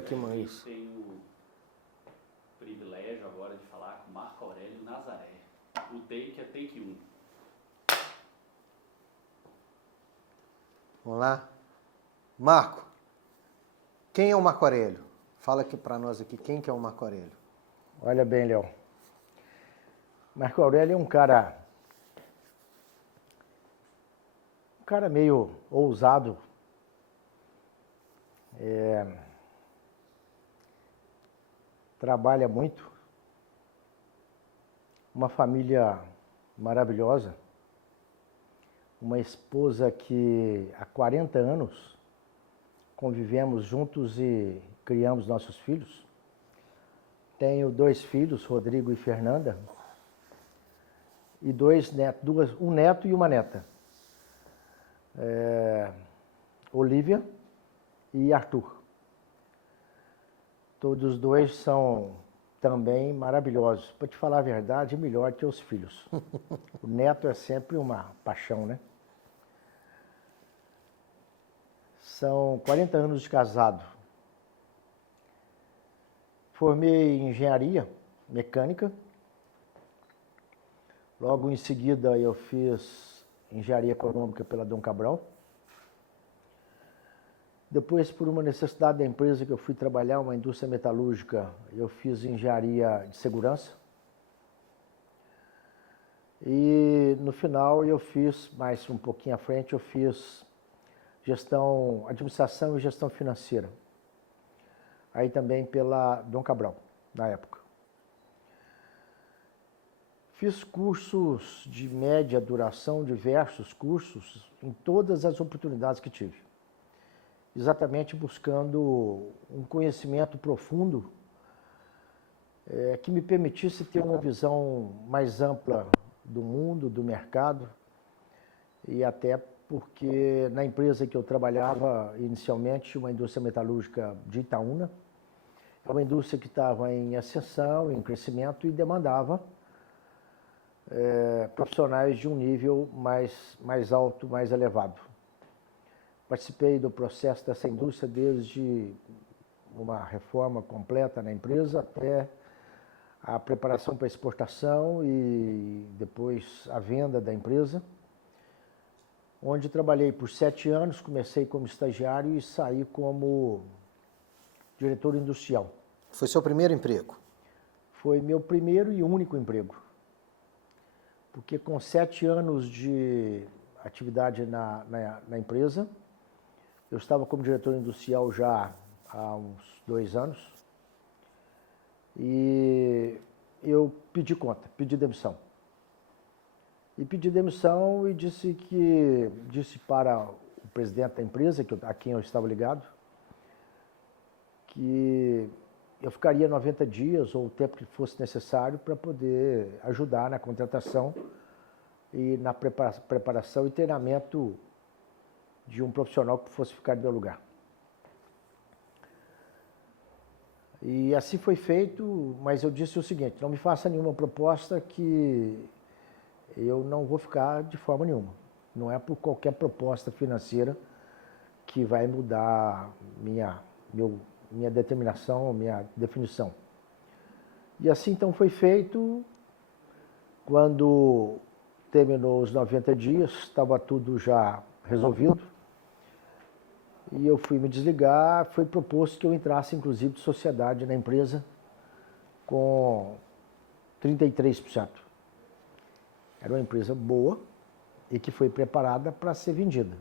aqui, Maurício. Tenho o privilégio agora de falar com Marco Aurélio Nazaré. O take é take 1. Vamos lá? Marco, quem é o Marco Aurélio? Fala aqui para nós aqui, quem que é o Marco Aurélio? Olha bem, Léo. Marco Aurélio é um cara meio ousado. Trabalha muito. Uma família maravilhosa. Uma esposa que há 40 anos convivemos juntos e criamos nossos filhos. Tenho 2 filhos, Rodrigo e Fernanda, e 2 netos, um neto e uma neta. Olivia e Arthur. Todos os 2 são também maravilhosos. Para te falar a verdade, melhor que os filhos. O neto é sempre uma paixão, né? São 40 anos de casado. Formei em engenharia mecânica. Logo em seguida eu fiz engenharia econômica pela Dom Cabral. Depois, por uma necessidade da empresa que eu fui trabalhar, uma indústria metalúrgica, eu fiz engenharia de segurança. E no final eu fiz, mais um pouquinho à frente, eu fiz administração e gestão financeira. Aí também pela Dom Cabral, na época. Fiz cursos de média duração, diversos cursos, em todas as oportunidades que tive. Exatamente buscando um conhecimento profundo que me permitisse ter uma visão mais ampla do mundo, do mercado, e até porque na empresa que eu trabalhava inicialmente, uma indústria metalúrgica de Itaúna, é uma indústria que estava em ascensão, em crescimento e demandava profissionais de um nível mais alto, mais elevado. Participei do processo dessa indústria desde uma reforma completa na empresa até a preparação para exportação e depois a venda da empresa, onde trabalhei por 7 anos, comecei como estagiário e saí como diretor industrial. Foi seu primeiro emprego? Foi meu primeiro e único emprego. Porque com 7 anos de atividade na empresa, eu estava como diretor industrial já há uns 2 anos e eu pedi conta, pedi demissão. E pedi demissão e disse para o presidente da empresa, a quem eu estava ligado, que eu ficaria 90 dias ou o tempo que fosse necessário para poder ajudar na contratação e na preparação e treinamento de um profissional que fosse ficar no meu lugar. E assim foi feito, mas eu disse o seguinte: não me faça nenhuma proposta que eu não vou ficar de forma nenhuma. Não é por qualquer proposta financeira que vai mudar minha determinação, minha definição. E assim então foi feito. Quando terminou os 90 dias, estava tudo já resolvido. E eu fui me desligar, foi proposto que eu entrasse inclusive de sociedade na empresa com 33%. Era uma empresa boa e que foi preparada para ser vendida.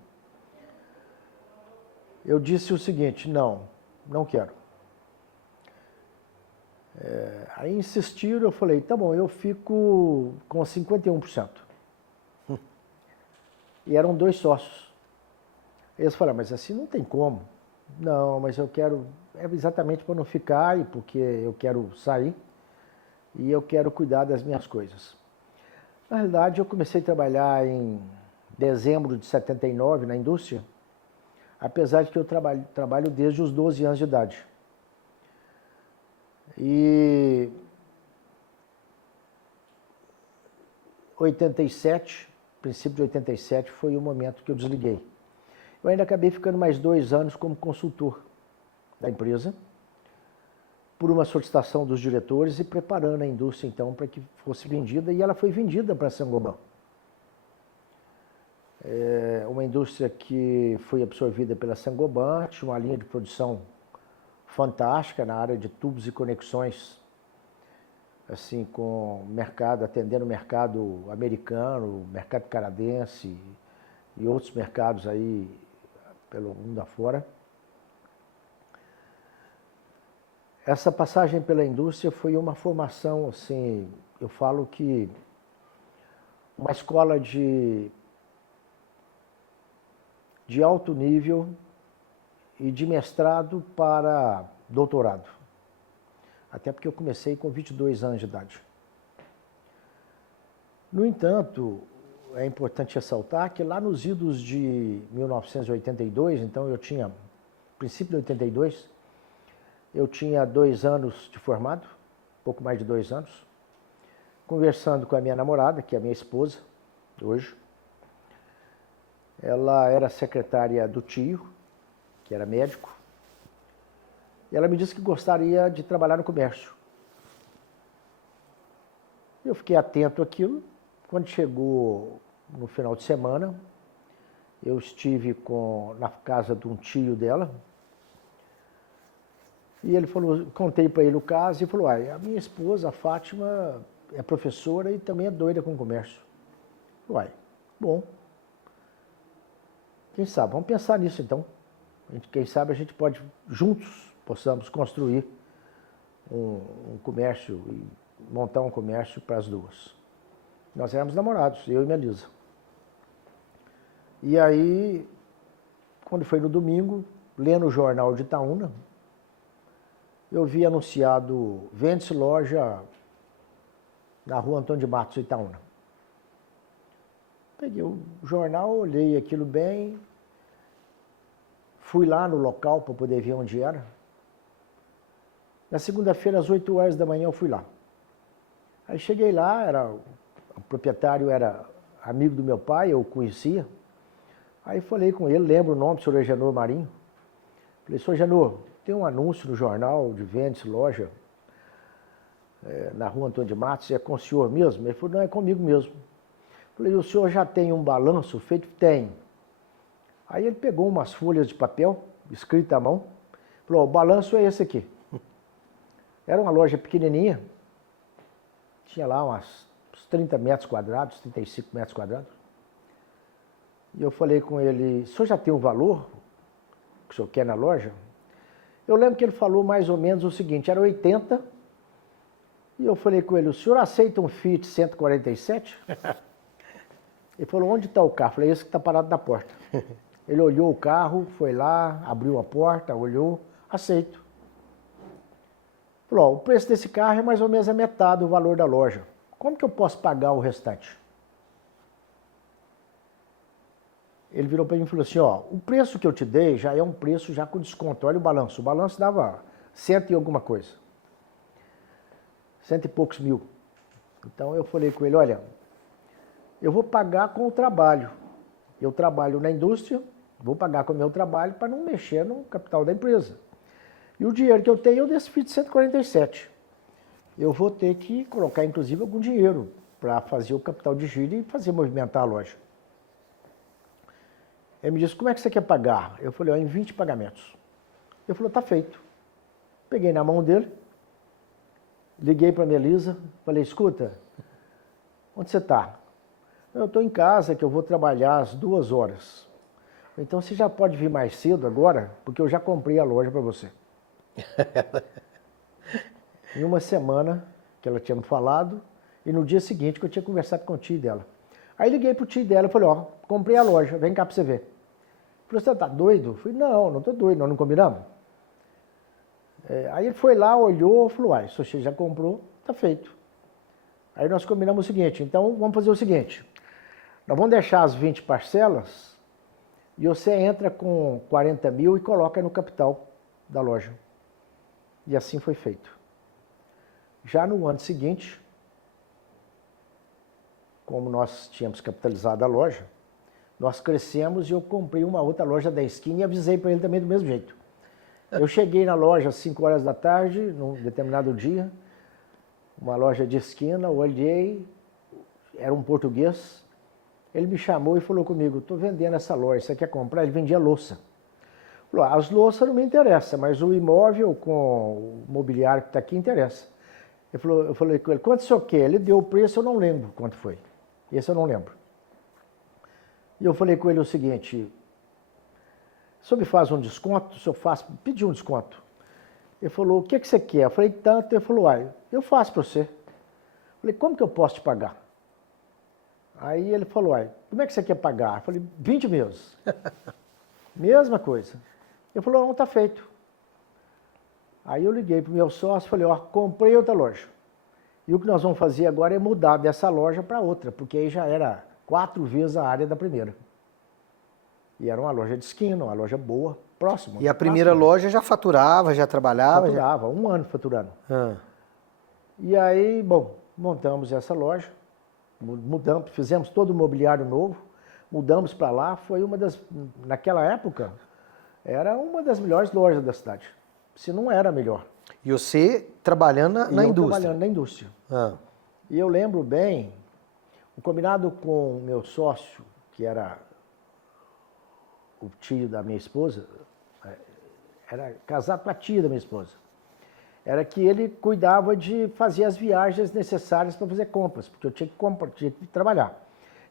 Eu disse o seguinte: não quero. Aí insistiram, eu falei: tá bom, eu fico com 51%. E eram 2 sócios. Eles falaram: mas assim não tem como. Não, mas eu quero, exatamente para não ficar e porque eu quero sair e eu quero cuidar das minhas coisas. Na realidade, eu comecei a trabalhar em dezembro de 79 na indústria, apesar de que eu trabalho desde os 12 anos de idade. E 87, princípio de 87, foi o momento que eu desliguei. Eu ainda acabei ficando mais 2 anos como consultor da empresa, por uma solicitação dos diretores e preparando a indústria, então, para que fosse vendida, e ela foi vendida para a Saint-Gobain. É uma indústria que foi absorvida pela Saint-Gobain, tinha uma linha de produção fantástica na área de tubos e conexões, assim, com mercado, atendendo o mercado americano, mercado canadense e outros mercados aí pelo mundo afora. Essa passagem pela indústria foi uma formação, assim, eu falo que uma escola de alto nível e de mestrado para doutorado. Até porque eu comecei com 22 anos de idade. No entanto, é importante ressaltar que lá nos idos de 1982, então eu tinha, princípio de 82, eu tinha 2 anos de formado, pouco mais de 2 anos, conversando com a minha namorada, que é a minha esposa, hoje. Ela era secretária do tio, que era médico, e ela me disse que gostaria de trabalhar no comércio. Eu fiquei atento àquilo. Quando chegou no final de semana, eu estive na casa de um tio dela, e ele falou, contei para ele o caso, e falou, a minha esposa, a Fátima, é professora e também é doida com comércio. Bom, quem sabe, vamos pensar nisso então. Quem sabe a gente pode, juntos, possamos construir um comércio e montar um comércio para as duas. Nós éramos namorados, eu e minha Lisa. E aí, quando foi no domingo, lendo o jornal de Itaúna, eu vi anunciado, vende-se loja na rua Antônio de Matos, Itaúna. Peguei o jornal, olhei aquilo bem, fui lá no local para poder ver onde era. Na segunda-feira, às 8 horas da manhã, eu fui lá. Aí cheguei lá, o proprietário era amigo do meu pai, eu o conhecia. Aí falei com ele, lembro o nome, senhor Agenor Marinho. Falei, senhor Agenor, tem um anúncio no jornal de vende-se loja na rua Antônio de Matos, é com o senhor mesmo? Ele falou, não, é comigo mesmo. Falei, o senhor já tem um balanço feito? Tem. Aí ele pegou umas folhas de papel, escrita à mão, falou, o balanço é esse aqui. Era uma loja pequenininha, tinha lá uns 30 metros quadrados, 35 metros quadrados. E eu falei com ele, o senhor já tem o valor que o senhor quer na loja? Eu lembro que ele falou mais ou menos o seguinte, era 80, e eu falei com ele, o senhor aceita um Fiat 147? Ele falou, onde está o carro? Eu falei, esse que está parado na porta. Ele olhou o carro, foi lá, abriu a porta, olhou, aceito. Falou, o preço desse carro é mais ou menos a metade do valor da loja. Como que eu posso pagar o restante? Ele virou para mim e falou assim, o preço que eu te dei já é um preço já com desconto. Olha o balanço dava 100 e alguma coisa. 100 e poucos mil. Então eu falei com ele, olha, eu vou pagar com o trabalho. Eu trabalho na indústria, vou pagar com o meu trabalho para não mexer no capital da empresa. E o dinheiro que eu tenho, eu desse Fiat 147. Eu vou ter que colocar, inclusive, algum dinheiro para fazer o capital de giro e fazer movimentar a loja. Ele me disse, como é que você quer pagar? Eu falei, em 20 pagamentos. Ele falou, tá feito. Peguei na mão dele, liguei para a minha Lisa, falei, escuta, onde você está? Eu estou em casa, que eu vou trabalhar às 2 horas. Então você já pode vir mais cedo agora, porque eu já comprei a loja para você. Em uma semana que ela tinha me falado, e no dia seguinte que eu tinha conversado com o tio dela. Aí liguei pro tio dela e falei, comprei a loja, vem cá para você ver. Ele falou, você tá doido? Eu falei, não tô doido, nós não combinamos? Aí ele foi lá, olhou, falou, se você já comprou, tá feito. Aí nós combinamos o seguinte, então vamos fazer o seguinte, nós vamos deixar as 20 parcelas e você entra com 40 mil e coloca no capital da loja. E assim foi feito. Já no ano seguinte, como nós tínhamos capitalizado a loja, nós crescemos e eu comprei uma outra loja da esquina e avisei para ele também do mesmo jeito. Eu cheguei na loja às 5 horas da tarde, num determinado dia, uma loja de esquina, olhei, era um português, ele me chamou e falou comigo, estou vendendo essa loja, você quer comprar? Ele vendia louça. Falou, as louças não me interessam, mas o imóvel com o mobiliário que está aqui interessa. Eu falei com ele, quanto o senhor quer? Ele deu o preço, eu não lembro quanto foi. Esse eu não lembro. E eu falei com ele o seguinte, o senhor me faz um desconto? O senhor pediu um desconto. Ele falou, o que você quer? Eu falei, tanto. Ele falou, eu faço para você. Eu falei, como que eu posso te pagar? Aí ele falou, como é que você quer pagar? Eu falei, 20 meses. Mesma coisa. Ele falou, não, está feito. Aí eu liguei para o meu sócio e falei, comprei outra loja. E o que nós vamos fazer agora é mudar dessa loja para outra, porque aí já era 4 vezes a área da primeira. E era uma loja de esquina, uma loja boa, próxima. E a primeira loja já faturava, já trabalhava? Faturava, 1 ano faturando. E aí, bom, montamos essa loja, mudamos, fizemos todo o mobiliário novo, mudamos para lá, foi naquela época, era uma das melhores lojas da cidade, se não era a melhor. E você trabalhando na indústria? Trabalhando na indústria. E eu lembro bem, o combinado com o meu sócio, que era o tio da minha esposa, era casado com a tia da minha esposa, era que ele cuidava de fazer as viagens necessárias para fazer compras, porque eu tinha que trabalhar.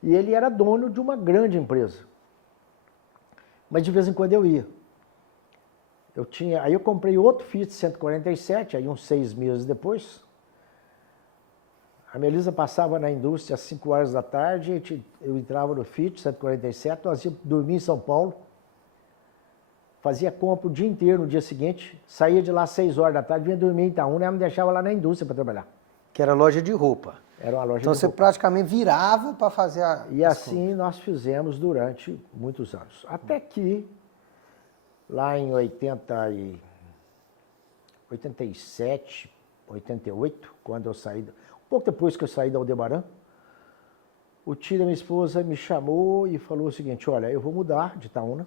E ele era dono de uma grande empresa. Mas de vez em quando eu ia. Aí eu comprei outro Fiat 147, aí uns 6 meses depois. A Melisa passava na indústria às 5 horas da tarde, eu entrava no Fiat 147, nós íamos dormir em São Paulo, fazia compra o dia inteiro no dia seguinte, saía de lá às 6 horas da tarde, vinha dormir em Itaúna e ela me deixava lá na indústria para trabalhar. Que era loja de roupa. Era uma loja então de você roupa. praticamente virava para fazer E assim nós fizemos durante muitos anos. Até que, lá em 87, 88, quando eu saí, um pouco depois que eu saí da Aldebaran, o tio da minha esposa me chamou e falou o seguinte, olha, eu vou mudar de Itaúna,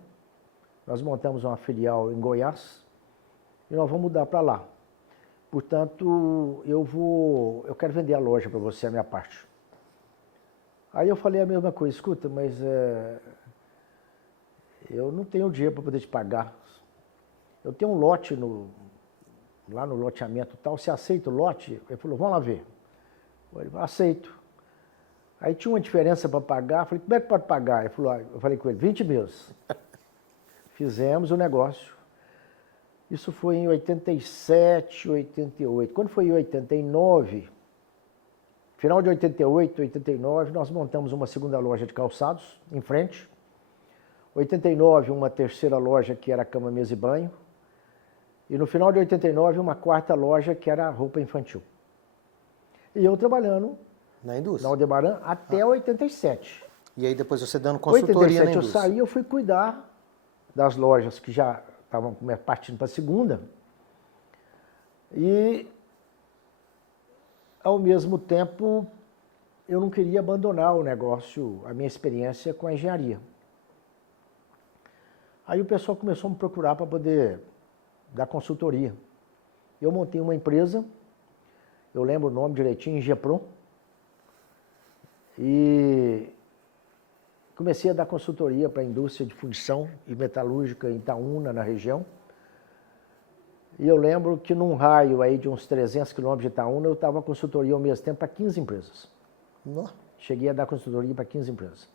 nós montamos uma filial em Goiás e nós vamos mudar para lá. Portanto, eu quero vender a loja para você, a minha parte. Aí eu falei a mesma coisa, escuta, mas eu não tenho dinheiro para poder te pagar. Eu tenho um lote lá no loteamento tal, você aceita o lote? Ele falou, vamos lá ver. Eu falei, aceito. Aí tinha uma diferença para pagar, eu falei, como é que pode pagar? Ele falou, eu falei com ele, 20 meses. Fizemos o negócio. Isso foi em 87, 88. Quando foi em 89, final de 88, 89, nós montamos uma segunda loja de calçados, em frente. 89, uma terceira loja que era cama, mesa e banho. E no final de 89, uma quarta loja que era roupa infantil. E eu trabalhando na indústria, na Aldebaran até 87. E aí depois você dando consultoria na indústria. 87 eu saí, eu fui cuidar das lojas que já estavam partindo para a segunda. E, ao mesmo tempo, eu não queria abandonar o negócio, a minha experiência com a engenharia. Aí o pessoal começou a me procurar para poder dar consultoria. Eu montei uma empresa, eu lembro o nome direitinho, Ingepron, e comecei a dar consultoria para a indústria de fundição e metalúrgica em Itaúna, na região. E eu lembro que num raio aí de uns 300 quilômetros de Itaúna, eu estava consultoria ao mesmo tempo para 15 empresas. Cheguei a dar consultoria para 15 empresas.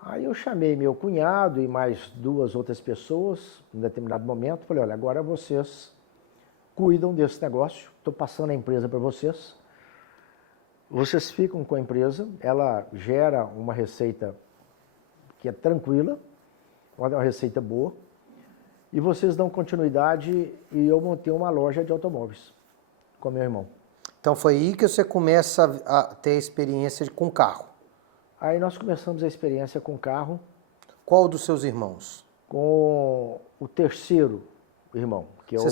Aí eu chamei meu cunhado e mais 2 outras pessoas, em determinado momento, falei, olha, agora vocês cuidam desse negócio, estou passando a empresa para vocês, vocês ficam com a empresa, ela gera uma receita que é tranquila, uma receita boa, e vocês dão continuidade e eu montei uma loja de automóveis com meu irmão. Então foi aí que você começa a ter experiência com carro? Aí nós começamos a experiência com carro. Qual dos seus irmãos? Com o terceiro irmão, que é o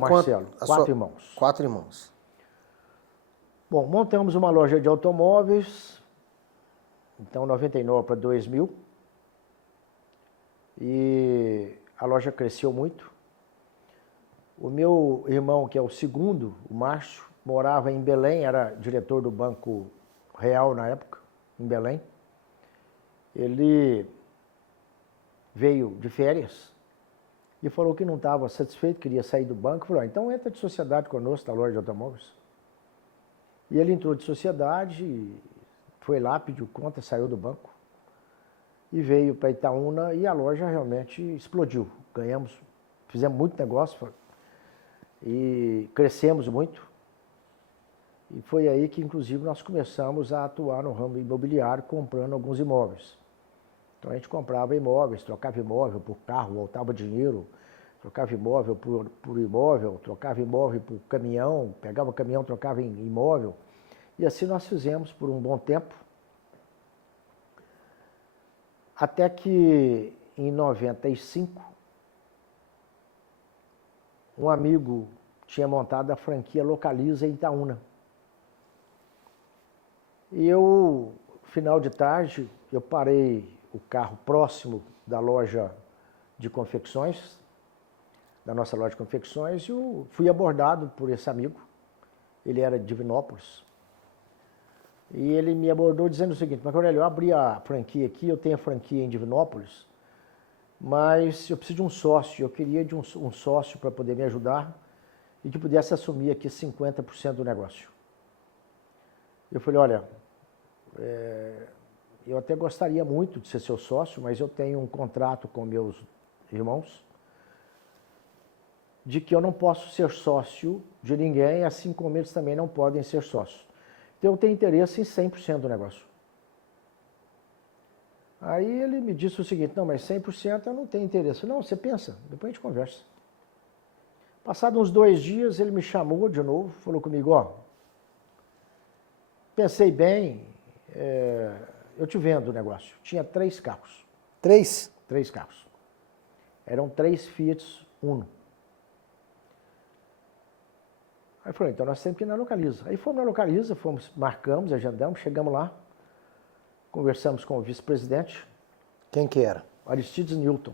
Marcelo. 4 irmãos. 4 irmãos. Bom, montamos uma loja de automóveis, então 99 para 2000. E a loja cresceu muito. O meu irmão, que é o segundo, o Márcio, morava em Belém, era diretor do Banco Real na época, em Belém. Ele veio de férias e falou que não estava satisfeito, queria sair do banco. Falou, então entra de sociedade conosco, da loja de automóveis. E ele entrou de sociedade, foi lá, pediu conta, saiu do banco e veio para Itaúna e a loja realmente explodiu. Ganhamos, fizemos muito negócio e crescemos muito. E foi aí que, inclusive, nós começamos a atuar no ramo imobiliário, comprando alguns imóveis. Então a gente comprava imóveis, trocava imóvel por carro, voltava dinheiro, trocava imóvel por imóvel, trocava imóvel por caminhão, pegava caminhão, trocava em imóvel. E assim nós fizemos por um bom tempo. Até que em 95, um amigo tinha montado a franquia Localiza em Itaúna. E eu, final de tarde, eu parei o carro próximo da loja de confecções, da nossa loja de confecções, e eu fui abordado por esse amigo. Ele era de Divinópolis. E ele me abordou dizendo o seguinte, Marco Aurélio, eu abri a franquia aqui, eu tenho a franquia em Divinópolis, mas eu preciso de um sócio, eu queria de um sócio para poder me ajudar e que pudesse assumir aqui 50% do negócio. Eu falei, olha, eu até gostaria muito de ser seu sócio, mas eu tenho um contrato com meus irmãos de que eu não posso ser sócio de ninguém, assim como eles também não podem ser sócios. Então eu tenho interesse em 100% do negócio. Aí ele me disse o seguinte, não, mas 100% eu não tenho interesse. Não, você pensa, depois a gente conversa. Passados uns 2 dias, ele me chamou de novo, falou comigo, ó, pensei bem, eu te vendo o negócio. Tinha 3 carros. 3? 3 carros. Eram 3 Fiat Uno. Aí eu falei, então nós temos que ir na Localiza. Aí fomos na Localiza, marcamos, agendamos, chegamos lá, conversamos com o vice-presidente. Quem que era? Aristides Newton.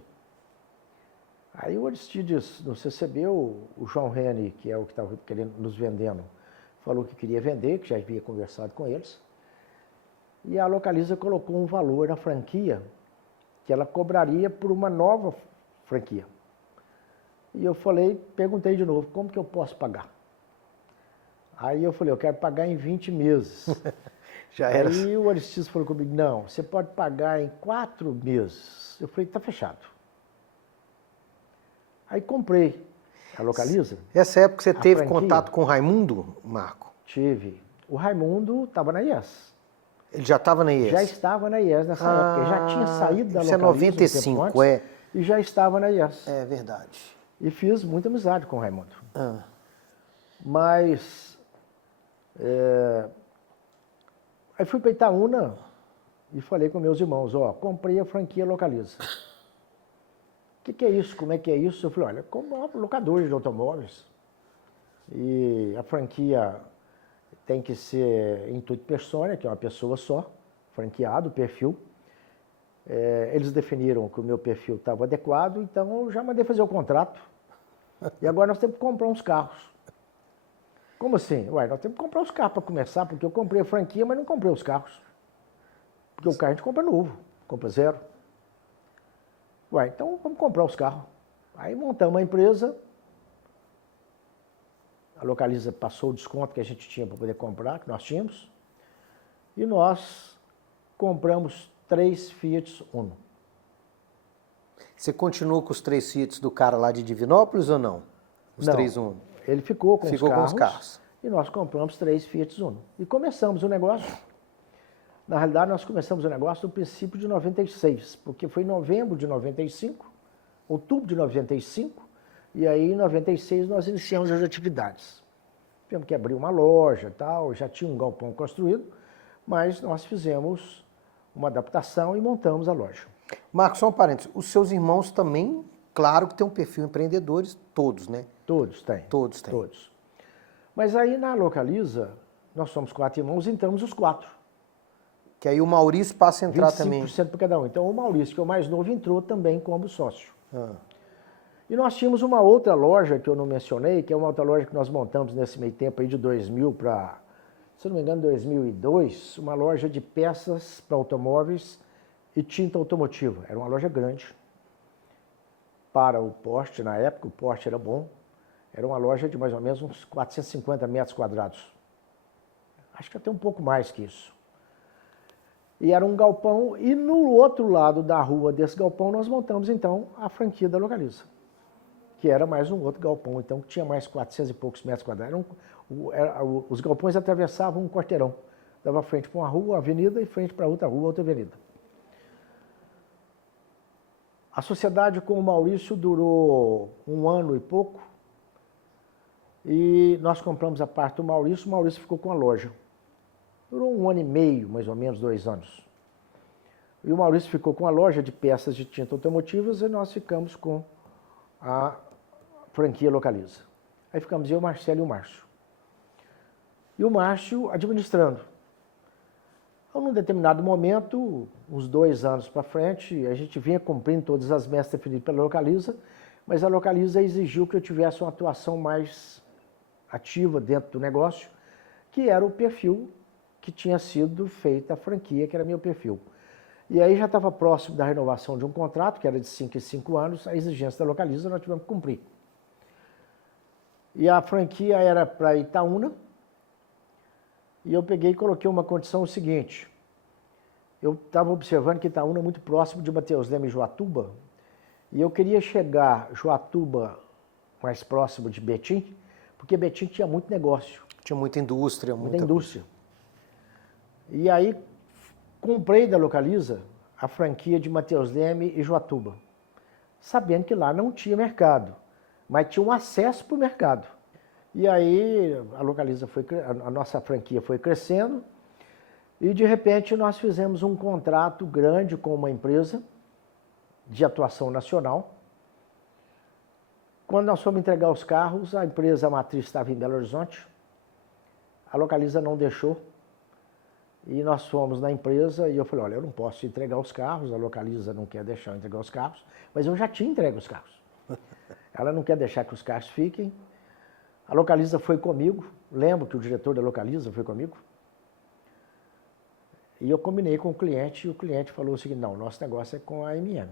Aí o Aristides nos recebeu, o João Reni, que é o que estava querendo nos vendendo, falou que queria vender, que já havia conversado com eles. E a Localiza colocou um valor na franquia que ela cobraria por uma nova franquia. E eu perguntei de novo, como que eu posso pagar? Aí eu falei, eu quero pagar em 20 meses. Já era. Aí o Aristides falou comigo, não, você pode pagar em 4 meses. Eu falei, tá fechado. Aí comprei a Localiza. Essa época você teve franquia. Contato com o Raimundo, Marco? Tive. O Raimundo estava na IES. Ele já estava na IES? Já estava na IES nessa época. Já tinha saído da Localiza. Isso é 95, um antes, e já estava na IES. É verdade. E fiz muita amizade com o Raimundo. Mas... Aí fui para Itaúna e falei com meus irmãos, ó, comprei a franquia Localiza. O que é isso? Como é que é isso? Eu falei, olha, como locadores de automóveis. E a franquia tem que ser intuito persona, que é uma pessoa só, franqueado, perfil. Eles definiram que o meu perfil estava adequado, então eu já mandei fazer o contrato. E agora nós temos que comprar uns carros. Como assim? Ué, nós temos que comprar os carros para começar, porque eu comprei a franquia, mas não comprei os carros. Porque o carro a gente compra novo, compra zero. Ué, então vamos comprar os carros. Aí montamos a empresa, a Localiza passou o desconto que a gente tinha para poder comprar, que nós tínhamos, e nós compramos 3 Fiat Uno. Você continuou com os 3 Fiat do cara lá de Divinópolis ou não? Os não, 3 Uno? Ele ficou com os carros e nós compramos 3 Fiat Uno. E começamos o negócio. Na realidade, nós começamos o negócio no princípio de 96, porque foi em novembro de 95, outubro de 95, e aí em 96 nós iniciamos as atividades. Tivemos que abrir uma loja e tal, já tinha um galpão construído, mas nós fizemos uma adaptação e montamos a loja. Marcos, só um parênteses, os seus irmãos também, claro que tem um perfil empreendedores, todos, né? Todos têm. Todos têm. Todos. Mas aí na Localiza, nós somos 4 irmãos, entramos os 4. Que aí o Maurício passa a entrar também. 25% para cada um. Então o Maurício, que é o mais novo, entrou também como sócio. E nós tínhamos uma outra loja que eu não mencionei, que é uma outra loja que nós montamos nesse meio tempo aí de 2000 para, se não me engano, 2002, uma loja de peças para automóveis e tinta automotiva. Era uma loja grande para o porte, na época o porte era bom. Era uma loja de mais ou menos uns 450 metros quadrados. Acho que até um pouco mais que isso. E era um galpão, e no outro lado da rua desse galpão nós montamos então a franquia da Localiza, que era mais um outro galpão, então que tinha mais 400 e poucos metros quadrados. Os galpões atravessavam um quarteirão. Dava frente para uma rua, uma avenida, e frente para outra rua, outra avenida. A sociedade com o Maurício durou 1 ano e pouco, e nós compramos a parte do Maurício, o Maurício ficou com a loja. Durou 1 ano e meio, mais ou menos 2 anos. E o Maurício ficou com a loja de peças de tinta automotivas e nós ficamos com a franquia Localiza. Aí ficamos eu, o Marcelo e o Márcio. E o Márcio administrando. Então, num determinado momento, uns 2 anos para frente, a gente vinha cumprindo todas as metas definidas pela Localiza, mas a Localiza exigiu que eu tivesse uma atuação mais ativa dentro do negócio, que era o perfil que tinha sido feita a franquia, que era meu perfil. E aí já estava próximo da renovação de um contrato, que era de 5 em 5 anos, a exigência da Localiza nós tivemos que cumprir. E a franquia era para Itaúna, e eu peguei e coloquei uma condição seguinte. Eu estava observando que Itaúna é muito próximo de Mateus Leme e Joatuba, e eu queria chegar Joatuba mais próximo de Betim, porque Betim tinha muito negócio. Tinha muita indústria. Muita indústria. E aí comprei da Localiza a franquia de Mateus Leme e Joatuba, sabendo que lá não tinha mercado, mas tinha um acesso para o mercado. E aí a nossa franquia foi crescendo e de repente nós fizemos um contrato grande com uma empresa de atuação nacional. Quando nós fomos entregar os carros, a empresa matriz estava em Belo Horizonte, a Localiza não deixou. E nós fomos na empresa e eu falei, olha, eu não posso entregar os carros, a Localiza não quer deixar eu entregar os carros, mas eu já tinha entregue os carros. Ela não quer deixar que os carros fiquem. A Localiza foi comigo, lembro que o diretor da Localiza foi comigo. E eu combinei com o cliente e o cliente falou o seguinte, não, nosso negócio é com a MM.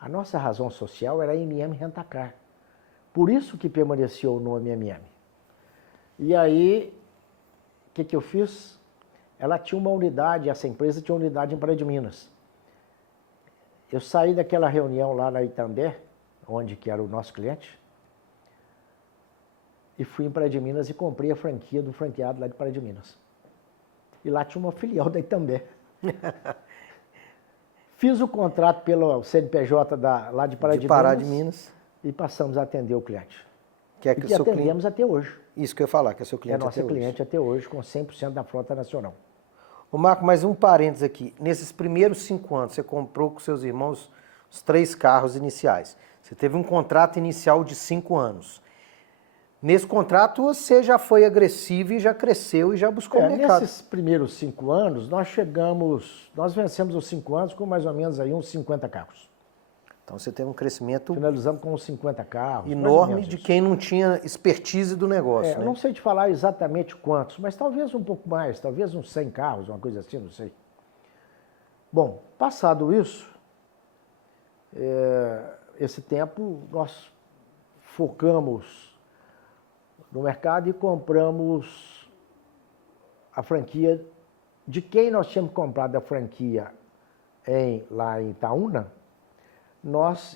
A nossa razão social era a MM Rentacar. Por isso que permaneceu o nome MM. E aí, o que eu fiz? Ela tinha uma unidade, essa empresa tinha uma unidade em Praia de Minas. Eu saí daquela reunião lá na Itambé, onde que era o nosso cliente, e fui em Praia de Minas e comprei a franquia do franqueado lá de Praia de Minas. E lá tinha uma filial da Itambé. Fiz o contrato pelo CNPJ lá de Pará de Minas e passamos a atender o cliente. Que atendemos até hoje. Isso que eu ia falar, que é seu cliente até hoje. É nosso cliente até hoje, com 100% da frota nacional. Ô Marco, mais um parênteses aqui. Nesses primeiros 5 anos, você comprou com seus irmãos os 3 carros iniciais. Você teve um contrato inicial de 5 anos. Nesse contrato, você já foi agressivo e já cresceu e já buscou o mercado. Nesses primeiros 5 anos, nós vencemos os 5 anos com mais ou menos aí uns 50 carros. Então você teve um crescimento... Finalizamos com uns 50 carros. Enorme de quem não tinha expertise do negócio, né? Eu não sei te falar exatamente quantos, mas talvez um pouco mais, talvez uns 100 carros, uma coisa assim, não sei. Bom, passado isso, esse tempo, nós focamos no mercado e compramos a franquia de quem nós tínhamos comprado a franquia lá em Itaúna.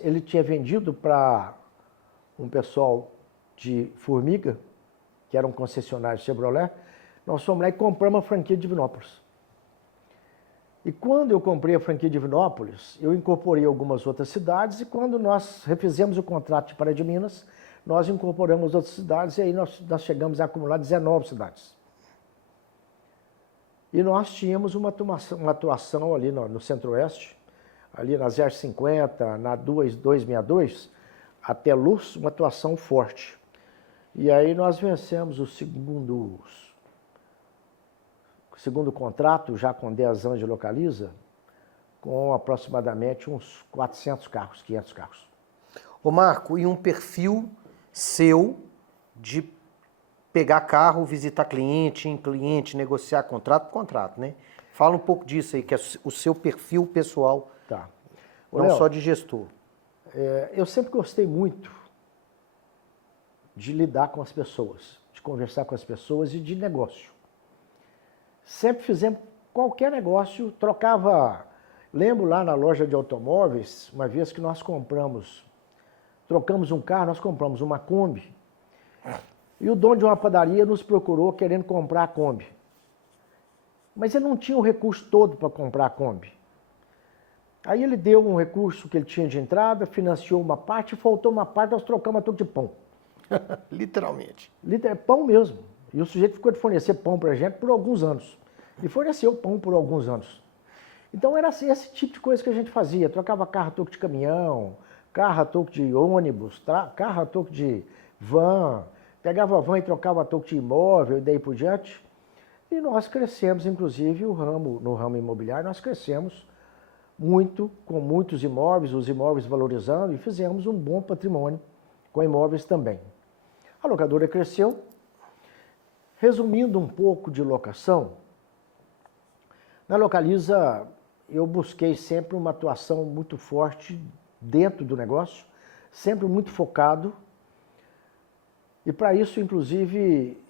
Ele tinha vendido para um pessoal de Formiga, que era um concessionário Chevrolet. Nós fomos lá e compramos a franquia de Divinópolis. E quando eu comprei a franquia de Divinópolis, eu incorporei algumas outras cidades e quando nós refizemos o contrato de Pará de Minas, nós incorporamos outras cidades e aí nós chegamos a acumular 19 cidades. E nós tínhamos uma atuação ali no Centro-Oeste, ali na 050, na 262, até Luz, uma atuação forte. E aí nós vencemos o segundo contrato, já com 10 anos de Localiza, com aproximadamente uns 400 carros, 500 carros. Ô Marco, e um perfil seu de pegar carro, visitar cliente, em cliente, negociar contrato, contrato, né? Fala um pouco disso aí, que é o seu perfil pessoal, Tá. Ô, não Léo, só de gestor. eu sempre gostei muito de lidar com as pessoas, de conversar com as pessoas e de negócio. Sempre fizemos qualquer negócio, trocava. Lembro lá na loja de automóveis, uma vez que nós trocamos um carro, nós compramos uma Kombi, e o dono de uma padaria nos procurou querendo comprar a Kombi. Mas ele não tinha o recurso todo para comprar a Kombi. Aí ele deu um recurso que ele tinha de entrada, financiou uma parte, faltou uma parte, nós trocamos a troco de pão. Literalmente. Pão mesmo. E o sujeito ficou de fornecer pão para a gente por alguns anos. E forneceu pão por alguns anos. Então era assim, esse tipo de coisa que a gente fazia. Trocava carro a toque de caminhão, carro a toque de ônibus, carro a toque de van, pegava a van e trocava a toque de imóvel e daí por diante. E nós crescemos, inclusive, no ramo imobiliário, nós crescemos muito, com muitos imóveis, os imóveis valorizando, e fizemos um bom patrimônio com imóveis também. A locadora cresceu. Resumindo um pouco de locação, na Localiza eu busquei sempre uma atuação muito forte dentro do negócio, sempre muito focado, e para isso, inclusive,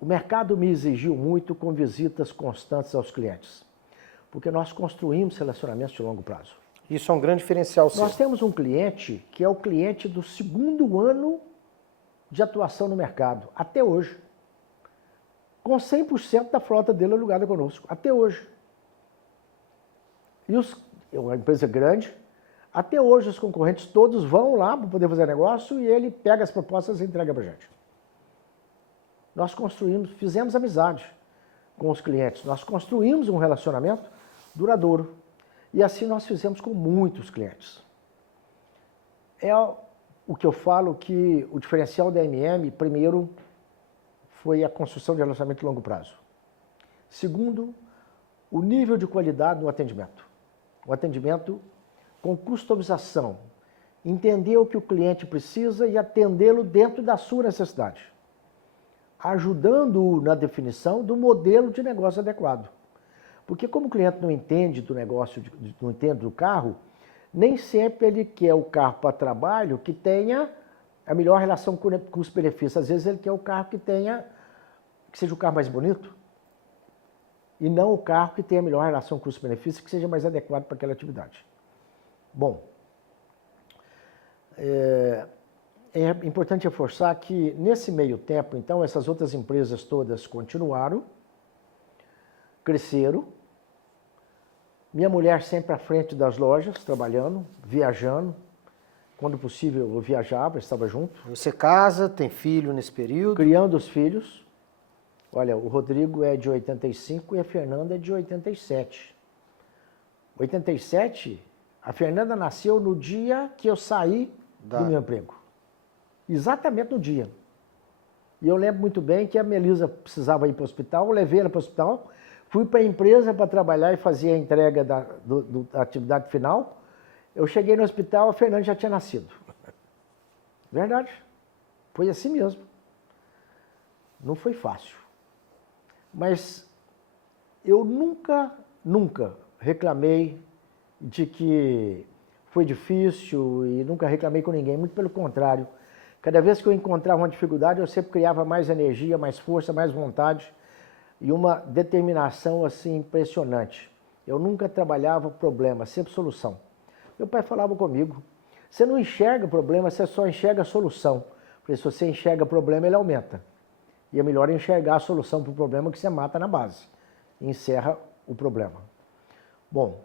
o mercado me exigiu muito com visitas constantes aos clientes, porque nós construímos relacionamentos de longo prazo. Isso é um grande diferencial seu. Nós temos um cliente que é o cliente do segundo ano de atuação no mercado, até hoje. Com 100% da frota dele alugada conosco, até hoje. E é uma empresa grande, até hoje os concorrentes todos vão lá para poder fazer negócio e ele pega as propostas e entrega para a gente. Nós fizemos amizade com os clientes, nós construímos um relacionamento duradouro. E assim nós fizemos com muitos clientes. É o que eu falo que o diferencial da MM, primeiro, foi a construção de relacionamento de longo prazo. Segundo, o nível de qualidade no atendimento. O atendimento com customização. Entender o que o cliente precisa e atendê-lo dentro da sua necessidade. Ajudando-o na definição do modelo de negócio adequado. Porque como o cliente não entende do negócio, não entende do carro, nem sempre ele quer o carro para trabalho que tenha a melhor relação custo-benefício. Às vezes ele quer o carro que seja o carro mais bonito e não o carro que tenha a melhor relação custo-benefício, que seja mais adequado para aquela atividade. Bom, é importante reforçar que nesse meio tempo, então, essas outras empresas todas continuaram, cresceram. Minha mulher sempre à frente das lojas, trabalhando, viajando. Quando possível eu viajava, estava junto. Você casa, tem filho nesse período? Criando os filhos. Olha, o Rodrigo é de 85 e a Fernanda é de 87. 87, a Fernanda nasceu no dia que eu saí do meu emprego. Exatamente no dia. E eu lembro muito bem que a Melisa precisava ir para o hospital, eu levei ela para o hospital, fui para a empresa para trabalhar e fazer a entrega da atividade final. Eu cheguei no hospital, a Fernanda já tinha nascido. Verdade. Foi assim mesmo. Não foi fácil. Mas eu nunca reclamei de que foi difícil e nunca reclamei com ninguém. Muito pelo contrário. Cada vez que eu encontrava uma dificuldade, eu sempre criava mais energia, mais força, mais vontade e uma determinação assim impressionante. Eu nunca trabalhava problema, sempre solução. Meu pai falava comigo, você não enxerga problema, você só enxerga a solução. Porque se você enxerga problema, ele aumenta. E é melhor enxergar a solução para o problema que você mata na base. E encerra o problema. Bom,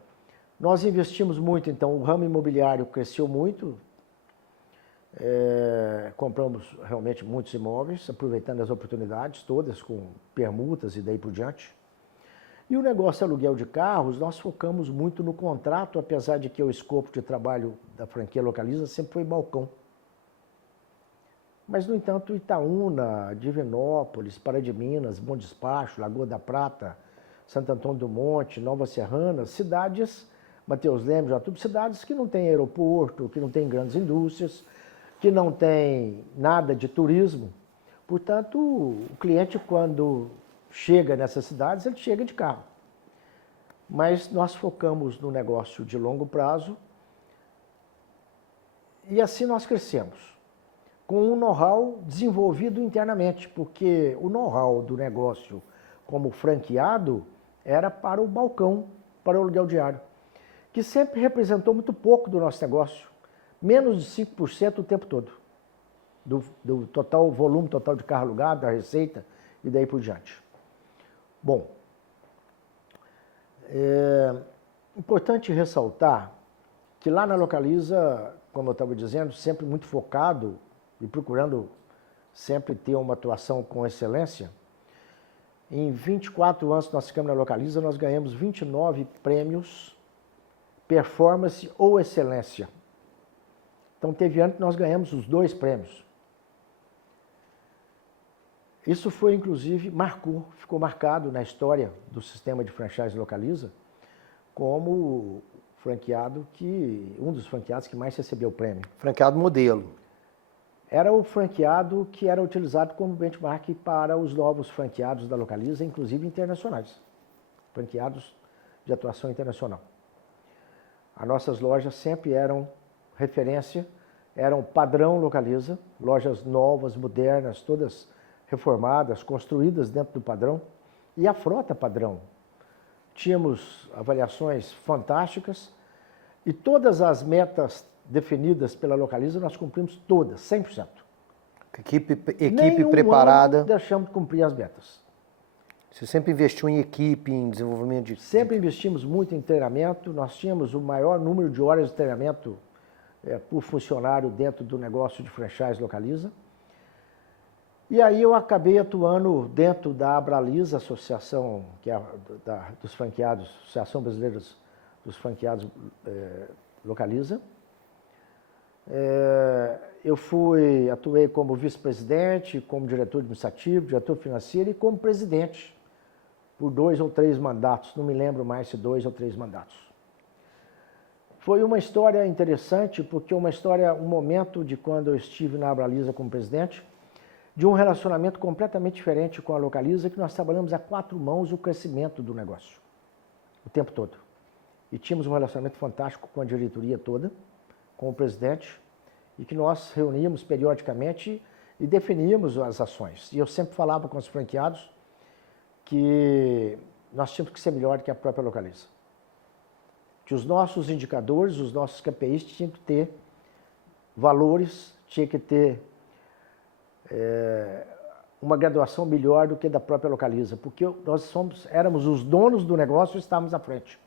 nós investimos muito, então o ramo imobiliário cresceu muito. Compramos realmente muitos imóveis, aproveitando as oportunidades todas, com permutas e daí por diante. E o negócio aluguel de carros, nós focamos muito no contrato, apesar de que o escopo de trabalho da franquia Localiza sempre foi balcão. Mas, no entanto, Itaúna, Divinópolis, Pará de Minas, Bom Despacho, Lagoa da Prata, Santo Antônio do Monte, Nova Serrana, cidades Mateus Leme, Jatuba, cidades que não têm aeroporto, que não têm grandes indústrias, que não têm nada de turismo. Portanto, o cliente, quando chega nessas cidades, ele chega de carro. Mas nós focamos no negócio de longo prazo e assim nós crescemos, com um know-how desenvolvido internamente, porque o know-how do negócio como franqueado era para o balcão, para o aluguel diário, que sempre representou muito pouco do nosso negócio, menos de 5% o tempo todo, do total volume total de carro alugado, da receita e daí por diante. Bom, é importante ressaltar que lá na Localiza, como eu estava dizendo, sempre muito focado e procurando sempre ter uma atuação com excelência. Em 24 anos que nós ficamos na Localiza, nós ganhamos 29 prêmios performance ou excelência. Então teve ano que nós ganhamos os 2 prêmios. Isso foi, inclusive, ficou marcado na história do sistema de franchise Localiza como um dos franqueados que mais recebeu o prêmio. Franqueado modelo. Era o franqueado que era utilizado como benchmark para os novos franqueados da Localiza, inclusive internacionais. Franqueados de atuação internacional. As nossas lojas sempre eram referência, eram padrão Localiza, lojas novas, modernas, todas reformadas, construídas dentro do padrão, e a frota padrão. Tínhamos avaliações fantásticas e todas as metas definidas pela Localiza nós cumprimos todas, 100%. Equipe Nenhum preparada. ano deixamos de cumprir as metas. Você sempre investiu em equipe, em desenvolvimento de... Sempre investimos muito em treinamento, nós tínhamos o maior número de horas de treinamento por funcionário dentro do negócio de franchise Localiza. E aí eu acabei atuando dentro da Abralisa, associação que é dos franqueados, Associação Brasileira dos Franqueados Localiza. Eu atuei como vice-presidente, como diretor administrativo, diretor financeiro e como presidente por 2 ou 3 mandatos, não me lembro mais se 2 ou 3 mandatos. Foi uma história interessante, porque um momento de quando eu estive na Abralisa como presidente, de um relacionamento completamente diferente com a Localiza, que nós trabalhamos a 4 mãos o crescimento do negócio, o tempo todo. E tínhamos um relacionamento fantástico com a diretoria toda, com o presidente, e que nós reuníamos periodicamente e definíamos as ações. E eu sempre falava com os franqueados que nós tínhamos que ser melhor que a própria Localiza. Que os nossos indicadores, os nossos KPIs tinham que ter valores, tinha que ter uma graduação melhor do que da própria Localiza, porque nós éramos os donos do negócio e estávamos à frente.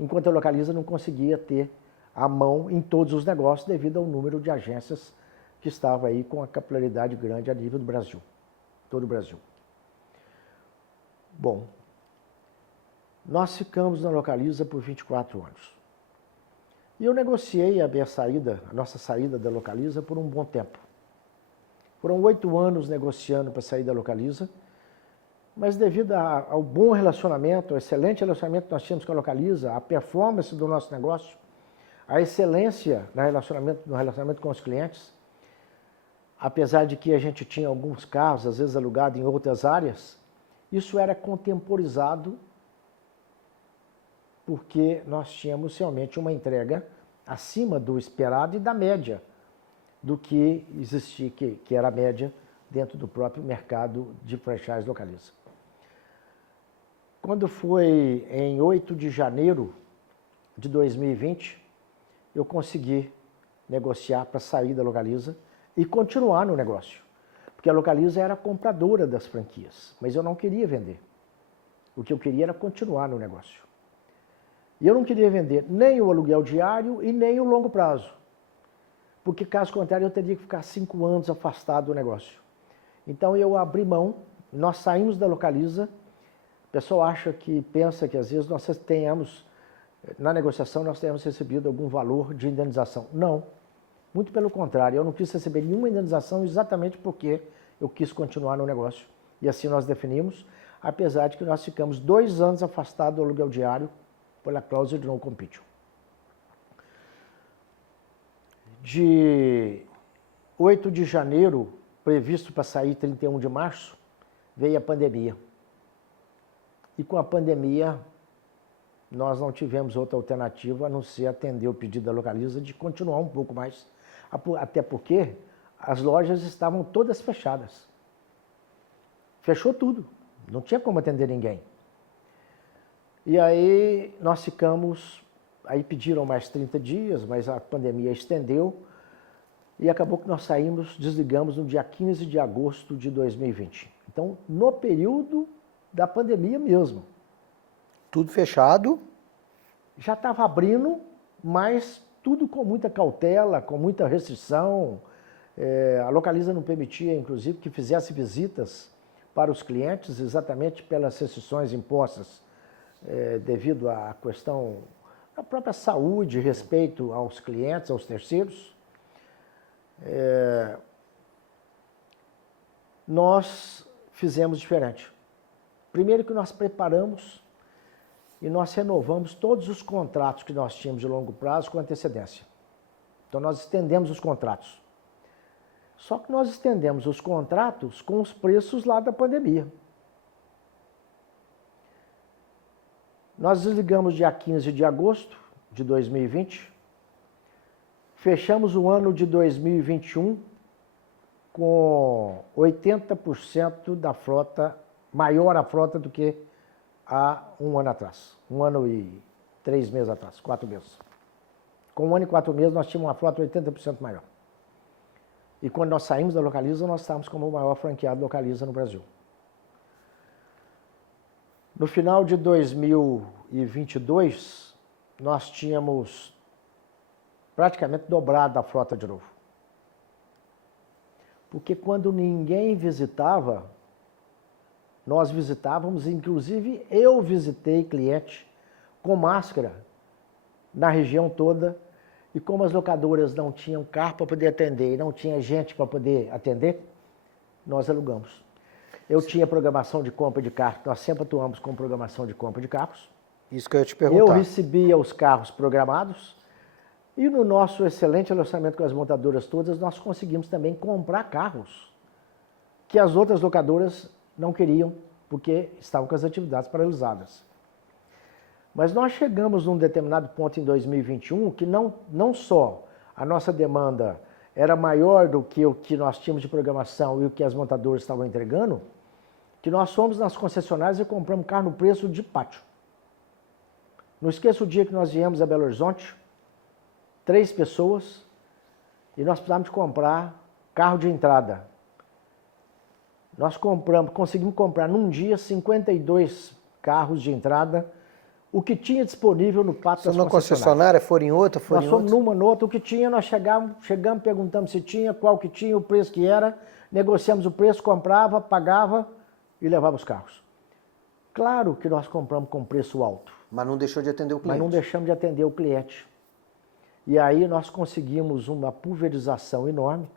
Enquanto a Localiza não conseguia ter a mão em todos os negócios devido ao número de agências que estava aí com a capilaridade grande a nível do Brasil, todo o Brasil. Bom, nós ficamos na Localiza por 24 anos. E eu negociei a nossa saída da Localiza por um bom tempo. Foram 8 anos negociando para sair da Localiza, mas devido ao bom relacionamento, ao excelente relacionamento que nós tínhamos com a Localiza, a performance do nosso negócio, a excelência no relacionamento com os clientes, apesar de que a gente tinha alguns carros, às vezes alugados em outras áreas, isso era contemporizado porque nós tínhamos realmente uma entrega acima do esperado e da média do que existia, que era a média dentro do próprio mercado de franchise Localiza. Quando foi em 8 de janeiro de 2020, eu consegui negociar para sair da Localiza e continuar no negócio. Porque a Localiza era compradora das franquias, mas eu não queria vender. O que eu queria era continuar no negócio. E eu não queria vender nem o aluguel diário e nem o longo prazo. Porque, caso contrário, eu teria que ficar 5 anos afastado do negócio. Então, eu abri mão, nós saímos da Localiza. O pessoal pensa que às vezes nós tenhamos, na negociação, nós tenhamos recebido algum valor de indenização. Não, muito pelo contrário, eu não quis receber nenhuma indenização exatamente porque eu quis continuar no negócio. E assim nós definimos, apesar de que nós ficamos 2 anos afastados do aluguel diário pela cláusula de não compete. De 8 de janeiro, previsto para sair 31 de março, veio a pandemia. E com a pandemia, nós não tivemos outra alternativa a não ser atender o pedido da Localiza de continuar um pouco mais. Até porque as lojas estavam todas fechadas. Fechou tudo, não tinha como atender ninguém. E aí nós ficamos, aí pediram mais 30 dias, mas a pandemia estendeu e acabou que nós desligamos no dia 15 de agosto de 2020. Então, no período da pandemia mesmo. Tudo fechado. Já estava abrindo, mas tudo com muita cautela, com muita restrição. A Localiza não permitia, inclusive, que fizesse visitas para os clientes, exatamente pelas restrições impostas devido à questão da própria saúde, respeito aos clientes, aos terceiros. Nós fizemos diferente. Primeiro que nós preparamos e nós renovamos todos os contratos que nós tínhamos de longo prazo com antecedência. Então nós estendemos os contratos. Só que nós estendemos os contratos com os preços lá da pandemia. Nós desligamos dia 15 de agosto de 2020, fechamos o ano de 2021 com 80% da frota, maior a frota do que há um ano atrás. 1 ano e 3 meses atrás, 4 meses. Com 1 ano e 4 meses nós tínhamos uma frota 80% maior. E quando nós saímos da Localiza, nós estávamos como o maior franqueado Localiza no Brasil. No final de 2022, nós tínhamos praticamente dobrado a frota de novo. Porque quando ninguém visitava, nós visitávamos, inclusive eu visitei cliente com máscara na região toda, e como as locadoras não tinham carro para poder atender e não tinha gente para poder atender, nós alugamos. Eu tinha programação de compra de carro, nós sempre atuamos com programação de compra de carros. Isso que eu ia te perguntar. Eu recebia os carros programados e no nosso excelente relacionamento com as montadoras todas, nós conseguimos também comprar carros que as outras locadoras não queriam porque estavam com as atividades paralisadas. Mas nós chegamos num determinado ponto em 2021 que não só a nossa demanda era maior do que o que nós tínhamos de programação e o que as montadoras estavam entregando, que nós fomos nas concessionárias e compramos carro no preço de pátio. Não esqueça o dia que nós viemos a Belo Horizonte, 3 pessoas, e nós precisávamos de comprar carro de entrada. Nós conseguimos comprar num dia 52 carros de entrada, o que tinha disponível no pátio das concessionária. Concessionária, foram em outra, nós fomos numa, noutra, o que tinha, nós chegamos, perguntamos se tinha, qual que tinha, o preço que era, negociamos o preço, comprava, pagava e levava os carros. Claro que nós compramos com preço alto. Mas não deixou de atender o cliente. Mas não deixamos de atender o cliente. E aí nós conseguimos uma pulverização enorme.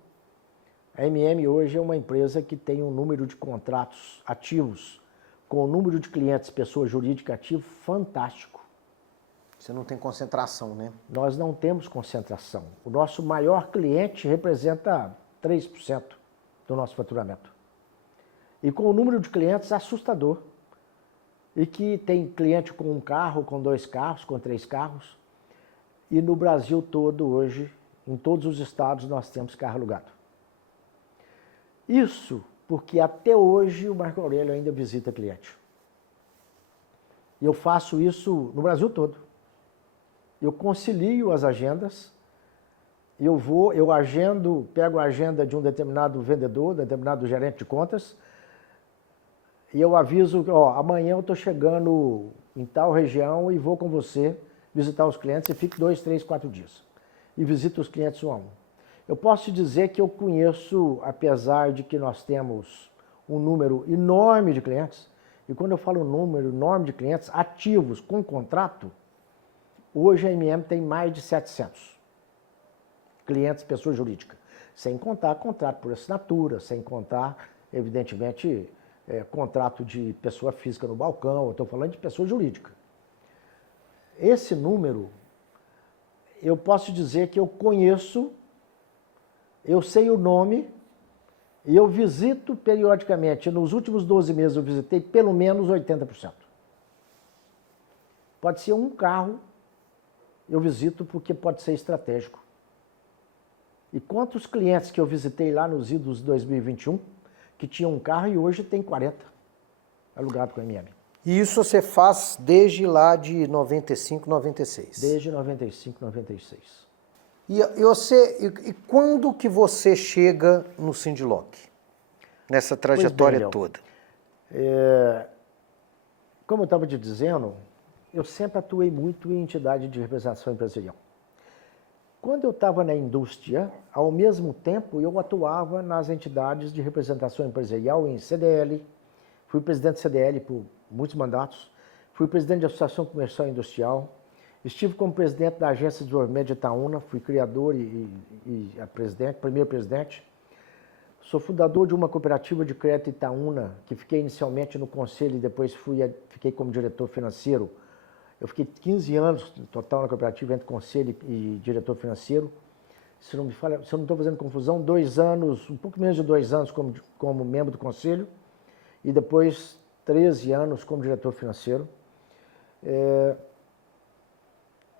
A MM hoje é uma empresa que tem um número de contratos ativos, com o número de clientes, pessoa jurídica ativa, fantástico. Você não tem concentração, né? Nós não temos concentração. O nosso maior cliente representa 3% do nosso faturamento. E com o número de clientes assustador. E que tem cliente com 1 carro, com 2 carros, com 3 carros. E no Brasil todo hoje, em todos os estados, nós temos carro alugado. Isso porque até hoje o Marco Aurélio ainda visita cliente. E eu faço isso no Brasil todo. Eu concilio as agendas, eu agendo, pego a agenda de um determinado vendedor, determinado gerente de contas, e eu aviso, amanhã eu estou chegando em tal região e vou com você visitar os clientes e fico 2, 3, 4 dias. E visito os clientes 1 a 1. Eu posso te dizer que eu conheço, apesar de que nós temos um número enorme de clientes, e quando eu falo um número enorme de clientes ativos com contrato, hoje a MM tem mais de 700 clientes, pessoa jurídica, sem contar contrato por assinatura, sem contar, evidentemente, contrato de pessoa física no balcão, eu estou falando de pessoa jurídica. Esse número, eu posso dizer que eu conheço eu sei o nome e eu visito periodicamente. Nos últimos 12 meses eu visitei pelo menos 80%. Pode ser um carro, eu visito porque pode ser estratégico. E quantos clientes que eu visitei lá nos idos 2021 que tinham um carro e hoje tem 40 alugado com a MM? E isso você faz desde lá de 95, 96? Desde 95, 96. E quando que você chega no Sindiloc? Nessa trajetória Léo, toda? Como eu estava te dizendo, eu sempre atuei muito em entidade de representação empresarial. Quando eu estava na indústria, ao mesmo tempo eu atuava nas entidades de representação empresarial em CDL, fui presidente da CDL por muitos mandatos, fui presidente da Associação Comercial e Industrial, estive como presidente da Agência de Desenvolvimento de Itaúna, fui criador e primeiro presidente. Sou fundador de uma cooperativa de crédito Itaúna, que fiquei inicialmente no conselho e depois fiquei como diretor financeiro. Eu fiquei 15 anos no total na cooperativa, entre conselho e diretor financeiro. Se eu não estou fazendo confusão, 2 anos, um pouco menos de 2 anos como membro do conselho e depois 13 anos como diretor financeiro.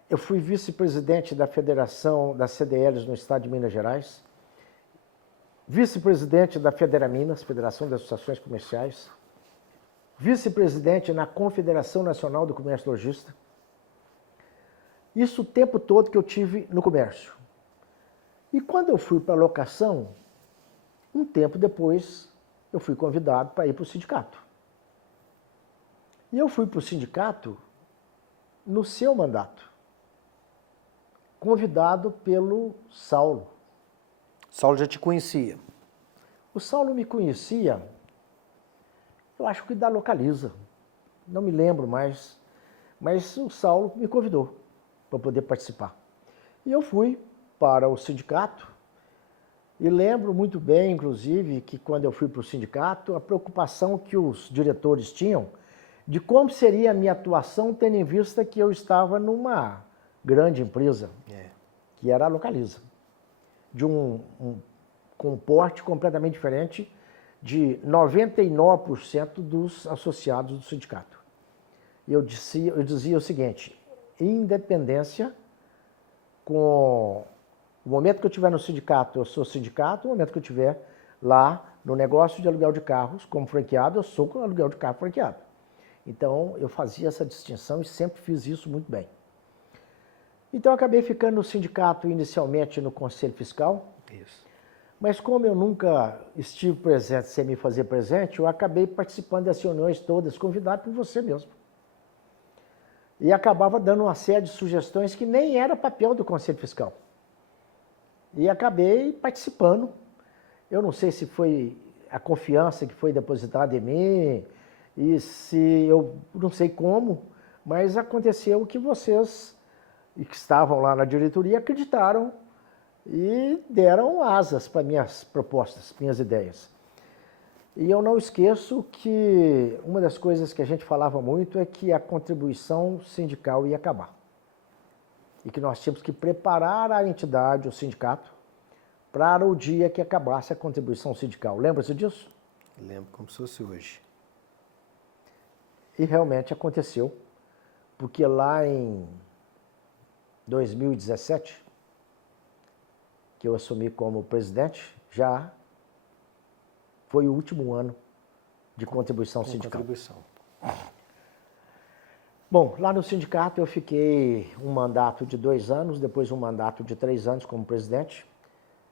Eu fui vice-presidente da Federação das CDLs no estado de Minas Gerais, vice-presidente da Federaminas, Federação das Associações Comerciais, vice-presidente na Confederação Nacional do Comércio Logista. Isso o tempo todo que eu tive no comércio. E quando eu fui para a locação, um tempo depois, eu fui convidado para ir para o sindicato. E eu fui para o sindicato no seu mandato, convidado pelo Saulo. Saulo já te conhecia? O Saulo me conhecia, eu acho que da Localiza, não me lembro mais, mas o Saulo me convidou para poder participar. E eu fui para o sindicato e lembro muito bem, inclusive, que quando eu fui para o sindicato, a preocupação que os diretores tinham de como seria a minha atuação, tendo em vista que eu estava numa grande empresa, que era a Localiza, de com um porte completamente diferente de 99% dos associados do sindicato. Eu dizia o seguinte: independência, com o momento que eu estiver no sindicato, eu sou sindicato, o momento que eu estiver lá no negócio de aluguel de carros como franqueado, eu sou com aluguel de carro franqueado. Então, eu fazia essa distinção e sempre fiz isso muito bem. Então, eu acabei ficando no sindicato inicialmente no Conselho Fiscal. Isso. Mas como eu nunca estive presente sem me fazer presente, eu acabei participando das reuniões todas, convidado por você mesmo. E acabava dando uma série de sugestões que nem era papel do Conselho Fiscal. E acabei participando. Eu não sei se foi a confiança que foi depositada em mim, e se eu não sei como, mas aconteceu que vocês, que estavam lá na diretoria, acreditaram e deram asas para minhas propostas, minhas ideias. E eu não esqueço que uma das coisas que a gente falava muito é que a contribuição sindical ia acabar. E que nós tínhamos que preparar a entidade, o sindicato, para o dia que acabasse a contribuição sindical. Lembra-se disso? Lembro como se fosse hoje. E realmente aconteceu, porque lá em 2017, que eu assumi como presidente, já foi o último ano de contribuição sindical. Bom, lá no sindicato eu fiquei um mandato de 2 anos, depois um mandato de 3 anos como presidente,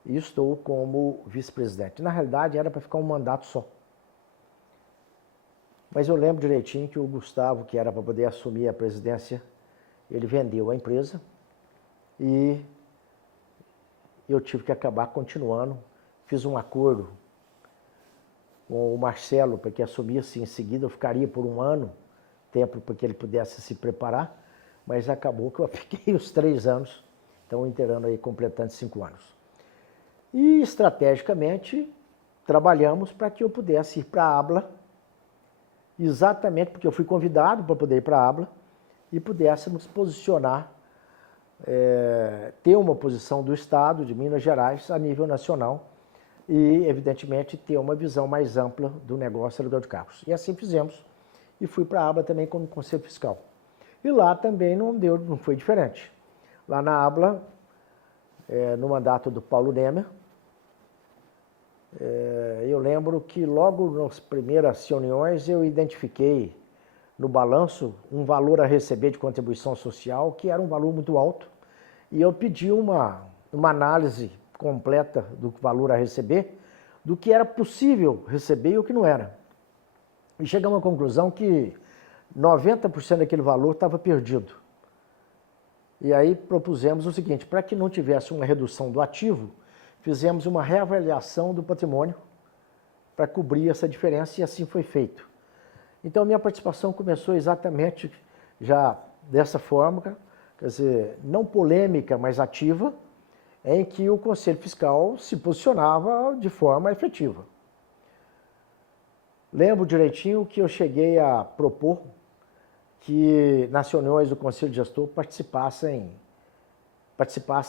e estou como vice-presidente. Na realidade, era para ficar um mandato só. Mas eu lembro direitinho que o Gustavo, que era para poder assumir a presidência, ele vendeu a empresa e eu tive que acabar continuando. Fiz um acordo com o Marcelo para que assumisse em seguida. Eu ficaria por 1 ano, tempo para que ele pudesse se preparar, mas acabou que eu fiquei os 3 anos, então inteirando aí, completando 5 anos. E estrategicamente trabalhamos para que eu pudesse ir para a ABLA, exatamente porque eu fui convidado para poder ir para a ABLA e pudéssemos posicionar ter uma posição do Estado de Minas Gerais a nível nacional e, evidentemente, ter uma visão mais ampla do negócio aluguel de carros. E assim fizemos. E fui para a ABLA também como conselho fiscal. E lá também não foi diferente. Lá na ABLA, no mandato do Paulo Nemer, eu lembro que logo nas primeiras reuniões eu identifiquei no balanço um valor a receber de contribuição social que era um valor muito alto e eu pedi uma análise completa do valor a receber, do que era possível receber e o que não era. E chegamos à conclusão que 90% daquele valor estava perdido. E aí propusemos o seguinte, para que não tivesse uma redução do ativo, fizemos uma reavaliação do patrimônio para cobrir essa diferença e assim foi feito. Então, minha participação começou exatamente já dessa forma, quer dizer, não polêmica, mas ativa, em que o Conselho Fiscal se posicionava de forma efetiva. Lembro direitinho que eu cheguei a propor que nas reuniões do Conselho Gestor participasse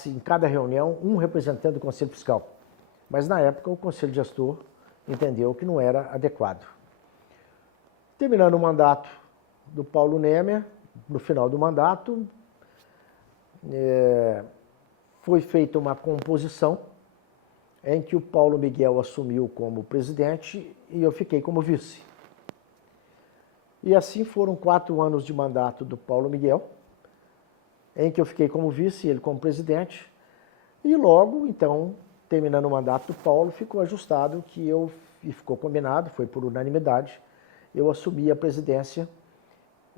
em cada reunião um representante do Conselho Fiscal. Mas na época o Conselho Gestor entendeu que não era adequado. Terminando o mandato do Paulo Nemer, no final do mandato, foi feita uma composição em que o Paulo Miguel assumiu como presidente e eu fiquei como vice. E assim foram 4 anos de mandato do Paulo Miguel, em que eu fiquei como vice, ele como presidente, e logo, então, terminando o mandato do Paulo, ficou ajustado e ficou combinado, foi por unanimidade, eu assumi a presidência,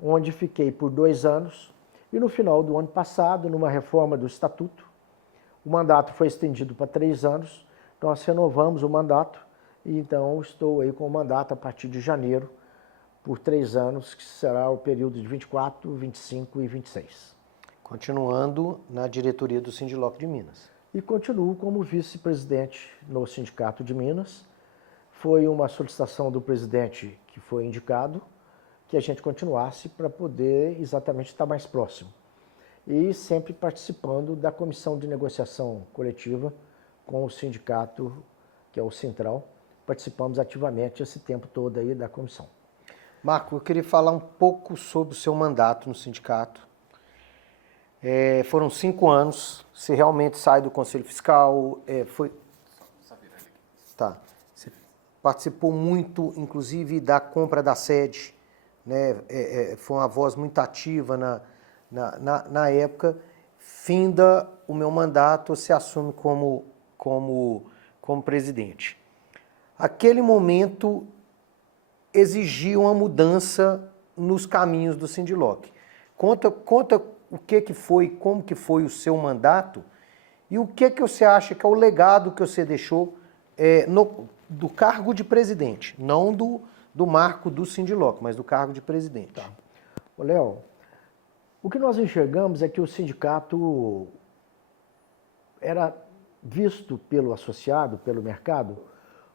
onde fiquei por 2 anos, e no final do ano passado, numa reforma do Estatuto, o mandato foi estendido para 3 anos, nós renovamos o mandato, e então estou aí com o mandato a partir de janeiro, por 3 anos, que será o período de 24, 25 e 26. Continuando na diretoria do Sindiloc de Minas. E continuo como vice-presidente no Sindicato de Minas. Foi uma solicitação do presidente que foi indicado, que a gente continuasse para poder exatamente estar mais próximo. E sempre participando da comissão de negociação coletiva com o sindicato, que é o Central. Participamos ativamente esse tempo todo aí da comissão. Marco, eu queria falar um pouco sobre o seu mandato no sindicato. Foram 5 anos, você realmente sai do Conselho Fiscal, Tá. Você participou muito, inclusive, da compra da sede, né? Foi uma voz muito ativa na época. Finda o meu mandato, você assume como presidente. Aquele momento exigia uma mudança nos caminhos do Sindiloc. Conta o que foi, como que foi o seu mandato e o que você acha que é o legado que você deixou do cargo de presidente, não do marco do Sindiloc, mas do cargo de presidente. Tá. Léo, o que nós enxergamos é que o sindicato era visto pelo associado, pelo mercado,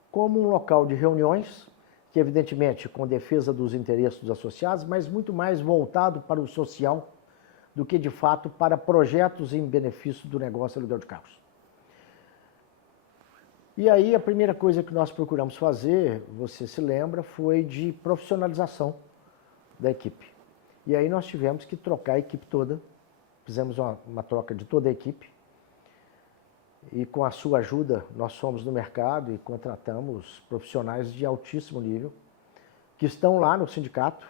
como um local de reuniões, que evidentemente com defesa dos interesses dos associados, mas muito mais voltado para o social do que de fato para projetos em benefício do negócio aluguel de carros. E aí a primeira coisa que nós procuramos fazer, você se lembra, foi de profissionalização da equipe. E aí nós tivemos que trocar a equipe toda, fizemos uma troca de toda a equipe, e com a sua ajuda nós fomos no mercado e contratamos profissionais de altíssimo nível, que estão lá no sindicato.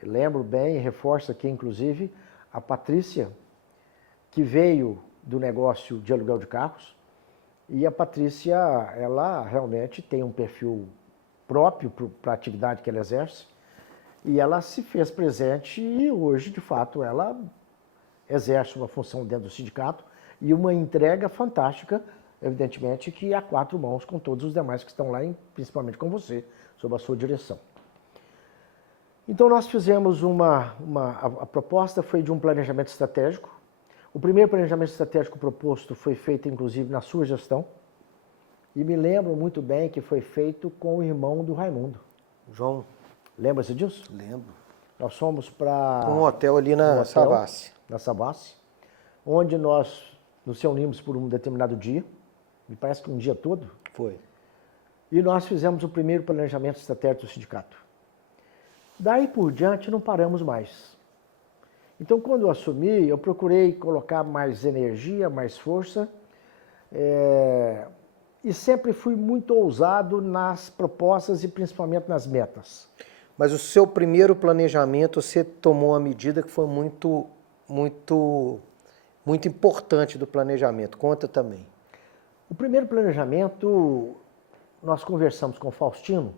Eu lembro bem, reforço aqui inclusive, a Patrícia, que veio do negócio de aluguel de carros, e a Patrícia, ela realmente tem um perfil próprio para a atividade que ela exerce, e ela se fez presente e hoje, de fato, ela exerce uma função dentro do sindicato e uma entrega fantástica, evidentemente, que a 4 mãos com todos os demais que estão lá, principalmente com você, sob a sua direção. Então nós fizemos a proposta foi de um planejamento estratégico. O primeiro planejamento estratégico proposto foi feito, inclusive, na sua gestão. E me lembro muito bem que foi feito com o irmão do Raimundo. João. Lembra-se disso? Lembro. Nós fomos para um hotel ali na Savassi. Na Savassi. onde nós nos reunimos por um determinado dia, me parece que um dia todo, Foi. e nós fizemos o primeiro planejamento estratégico do sindicato. Daí por diante não paramos mais. Então, quando eu assumi, eu procurei colocar mais energia, mais força, e sempre fui muito ousado nas propostas e principalmente nas metas. Mas o seu primeiro planejamento, você tomou uma medida que foi muito importante do planejamento. Conta também. O primeiro planejamento, nós conversamos com o Faustino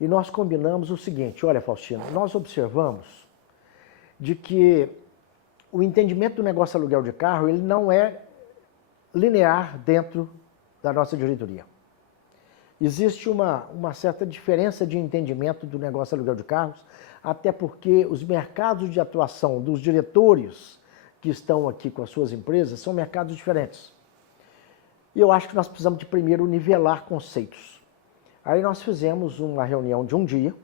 e nós combinamos o seguinte: olha, Faustino, nós observamos de que o entendimento do negócio aluguel de carro, ele não é linear dentro da nossa diretoria. Existe uma certa diferença de entendimento do negócio aluguel de carros, até porque os mercados de atuação dos diretores que estão aqui com as suas empresas são mercados diferentes. E eu acho que nós precisamos de primeiro nivelar conceitos. Aí nós fizemos uma reunião de um dia,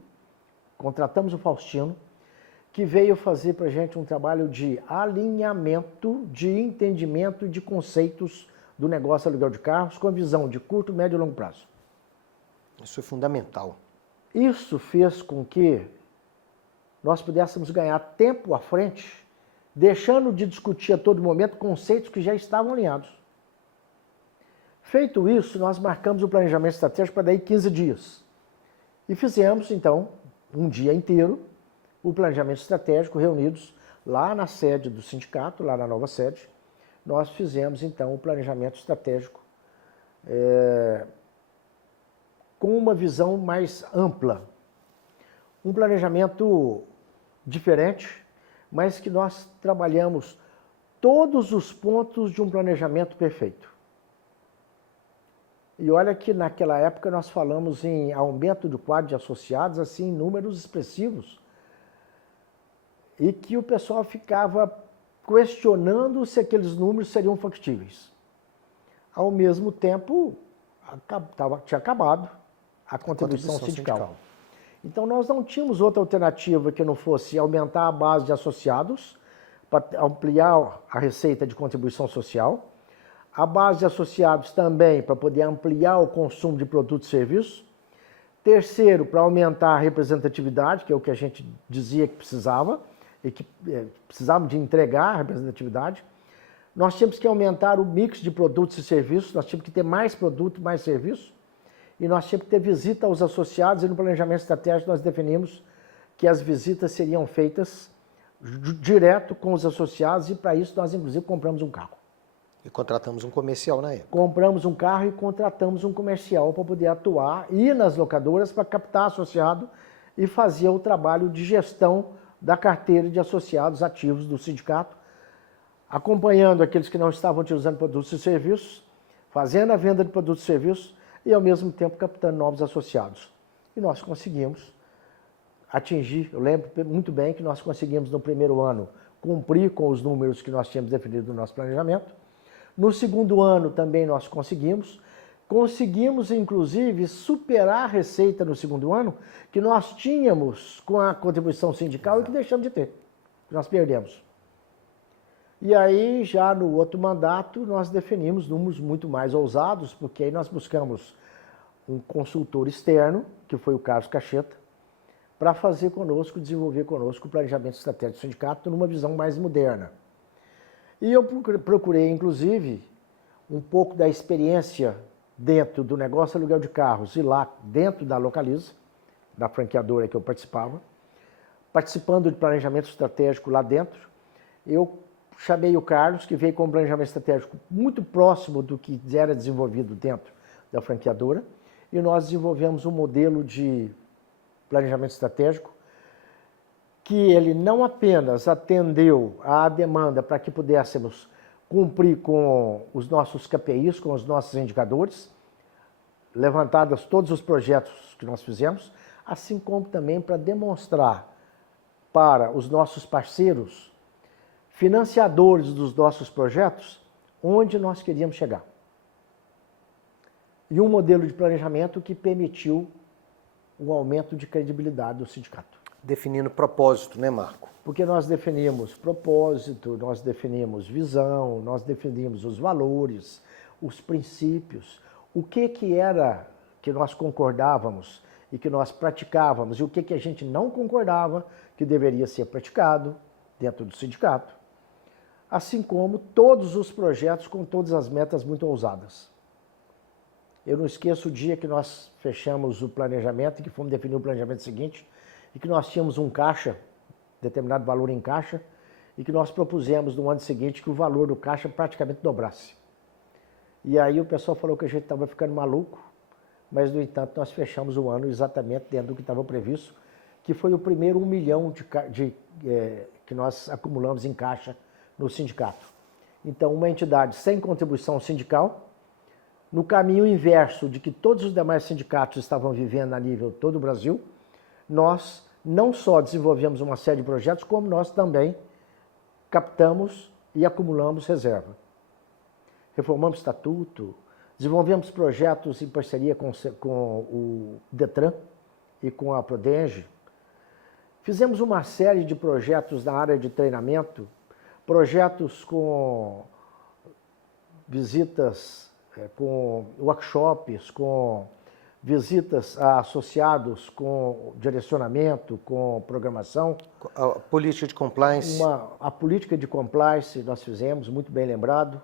contratamos o Faustino, que veio fazer para a gente um trabalho de alinhamento, de entendimento de conceitos do negócio aluguel de carros com a visão de curto, médio e longo prazo. Isso é fundamental. Isso fez com que nós pudéssemos ganhar tempo à frente, deixando de discutir a todo momento conceitos que já estavam alinhados. Feito isso, nós marcamos o planejamento estratégico para daí 15 dias. E fizemos, então, um dia inteiro, o planejamento estratégico, reunidos lá na sede do sindicato, lá na nova sede. Nós fizemos, então, o planejamento estratégico com uma visão mais ampla. Um planejamento diferente, mas que nós trabalhamos todos os pontos de um planejamento perfeito. E olha que naquela época nós falamos em aumento do quadro de associados, assim, em números expressivos, e que o pessoal ficava questionando se aqueles números seriam factíveis. Ao mesmo tempo, tinha acabado a contribuição sindical. Então, nós não tínhamos outra alternativa que não fosse aumentar a base de associados para ampliar a receita de contribuição social, a base de associados também para poder ampliar o consumo de produtos e serviços, terceiro, para aumentar a representatividade, que é o que a gente dizia que precisava, e que precisávamos de entregar a representatividade. Nós tínhamos que aumentar o mix de produtos e serviços, nós tínhamos que ter mais produto, mais serviço, e nós tínhamos que ter visita aos associados, e no planejamento estratégico nós definimos que as visitas seriam feitas direto com os associados, e para isso nós inclusive compramos um carro. E contratamos um comercial na época. Compramos um carro e contratamos um comercial para poder atuar, ir nas locadoras para captar associado e fazer o trabalho de gestão da carteira de associados ativos do sindicato, acompanhando aqueles que não estavam utilizando produtos e serviços, fazendo a venda de produtos e serviços e, ao mesmo tempo, captando novos associados. E nós conseguimos atingir, eu lembro muito bem que nós conseguimos, no primeiro ano, cumprir com os números que nós tínhamos definido no nosso planejamento. No segundo ano também nós conseguimos, inclusive, superar a receita no segundo ano que nós tínhamos com a contribuição sindical e que deixamos de ter, que nós perdemos. E aí, já no outro mandato, nós definimos números muito mais ousados, porque aí nós buscamos um consultor externo, que foi o Carlos Cacheta, para fazer conosco, desenvolver conosco o planejamento estratégico do sindicato numa visão mais moderna. E eu procurei, inclusive, um pouco da experiência dentro do negócio aluguel de carros e lá dentro da Localiza, da franqueadora que eu participava, participando de planejamento estratégico lá dentro. Eu chamei o Carlos, que veio com um planejamento estratégico muito próximo do que era desenvolvido dentro da franqueadora, e nós desenvolvemos um modelo de planejamento estratégico que ele não apenas atendeu à demanda para que pudéssemos cumprir com os nossos KPIs, com os nossos indicadores, levantados todos os projetos que nós fizemos, assim como também para demonstrar para os nossos parceiros, financiadores dos nossos projetos, onde nós queríamos chegar. E um modelo de planejamento que permitiu o aumento de credibilidade do sindicato. Definindo propósito, né, Marco? Porque nós definimos propósito, nós definimos visão, nós definimos os valores, os princípios, o que era que nós concordávamos e que nós praticávamos e o que a gente não concordava que deveria ser praticado dentro do sindicato. Assim como todos os projetos com todas as metas muito ousadas. Eu não esqueço o dia que nós fechamos o planejamento e que fomos definir o planejamento seguinte e que nós tínhamos um caixa, determinado valor em caixa, e que nós propusemos no ano seguinte que o valor do caixa praticamente dobrasse. E aí o pessoal falou que a gente estava ficando maluco, mas no entanto nós fechamos o ano exatamente dentro do que estava previsto, que foi o primeiro 1 milhão que nós acumulamos em caixa no sindicato. Então, uma entidade sem contribuição sindical, no caminho inverso de que todos os demais sindicatos estavam vivendo a nível todo o Brasil, nós não só desenvolvemos uma série de projetos, como nós também captamos e acumulamos reserva. Reformamos estatuto, desenvolvemos projetos em parceria com o Detran e com a Prodenge. Fizemos uma série de projetos na área de treinamento, projetos com visitas, com workshops, com visitas a associados com direcionamento, com programação. A política de compliance. A política de compliance nós fizemos, muito bem lembrado.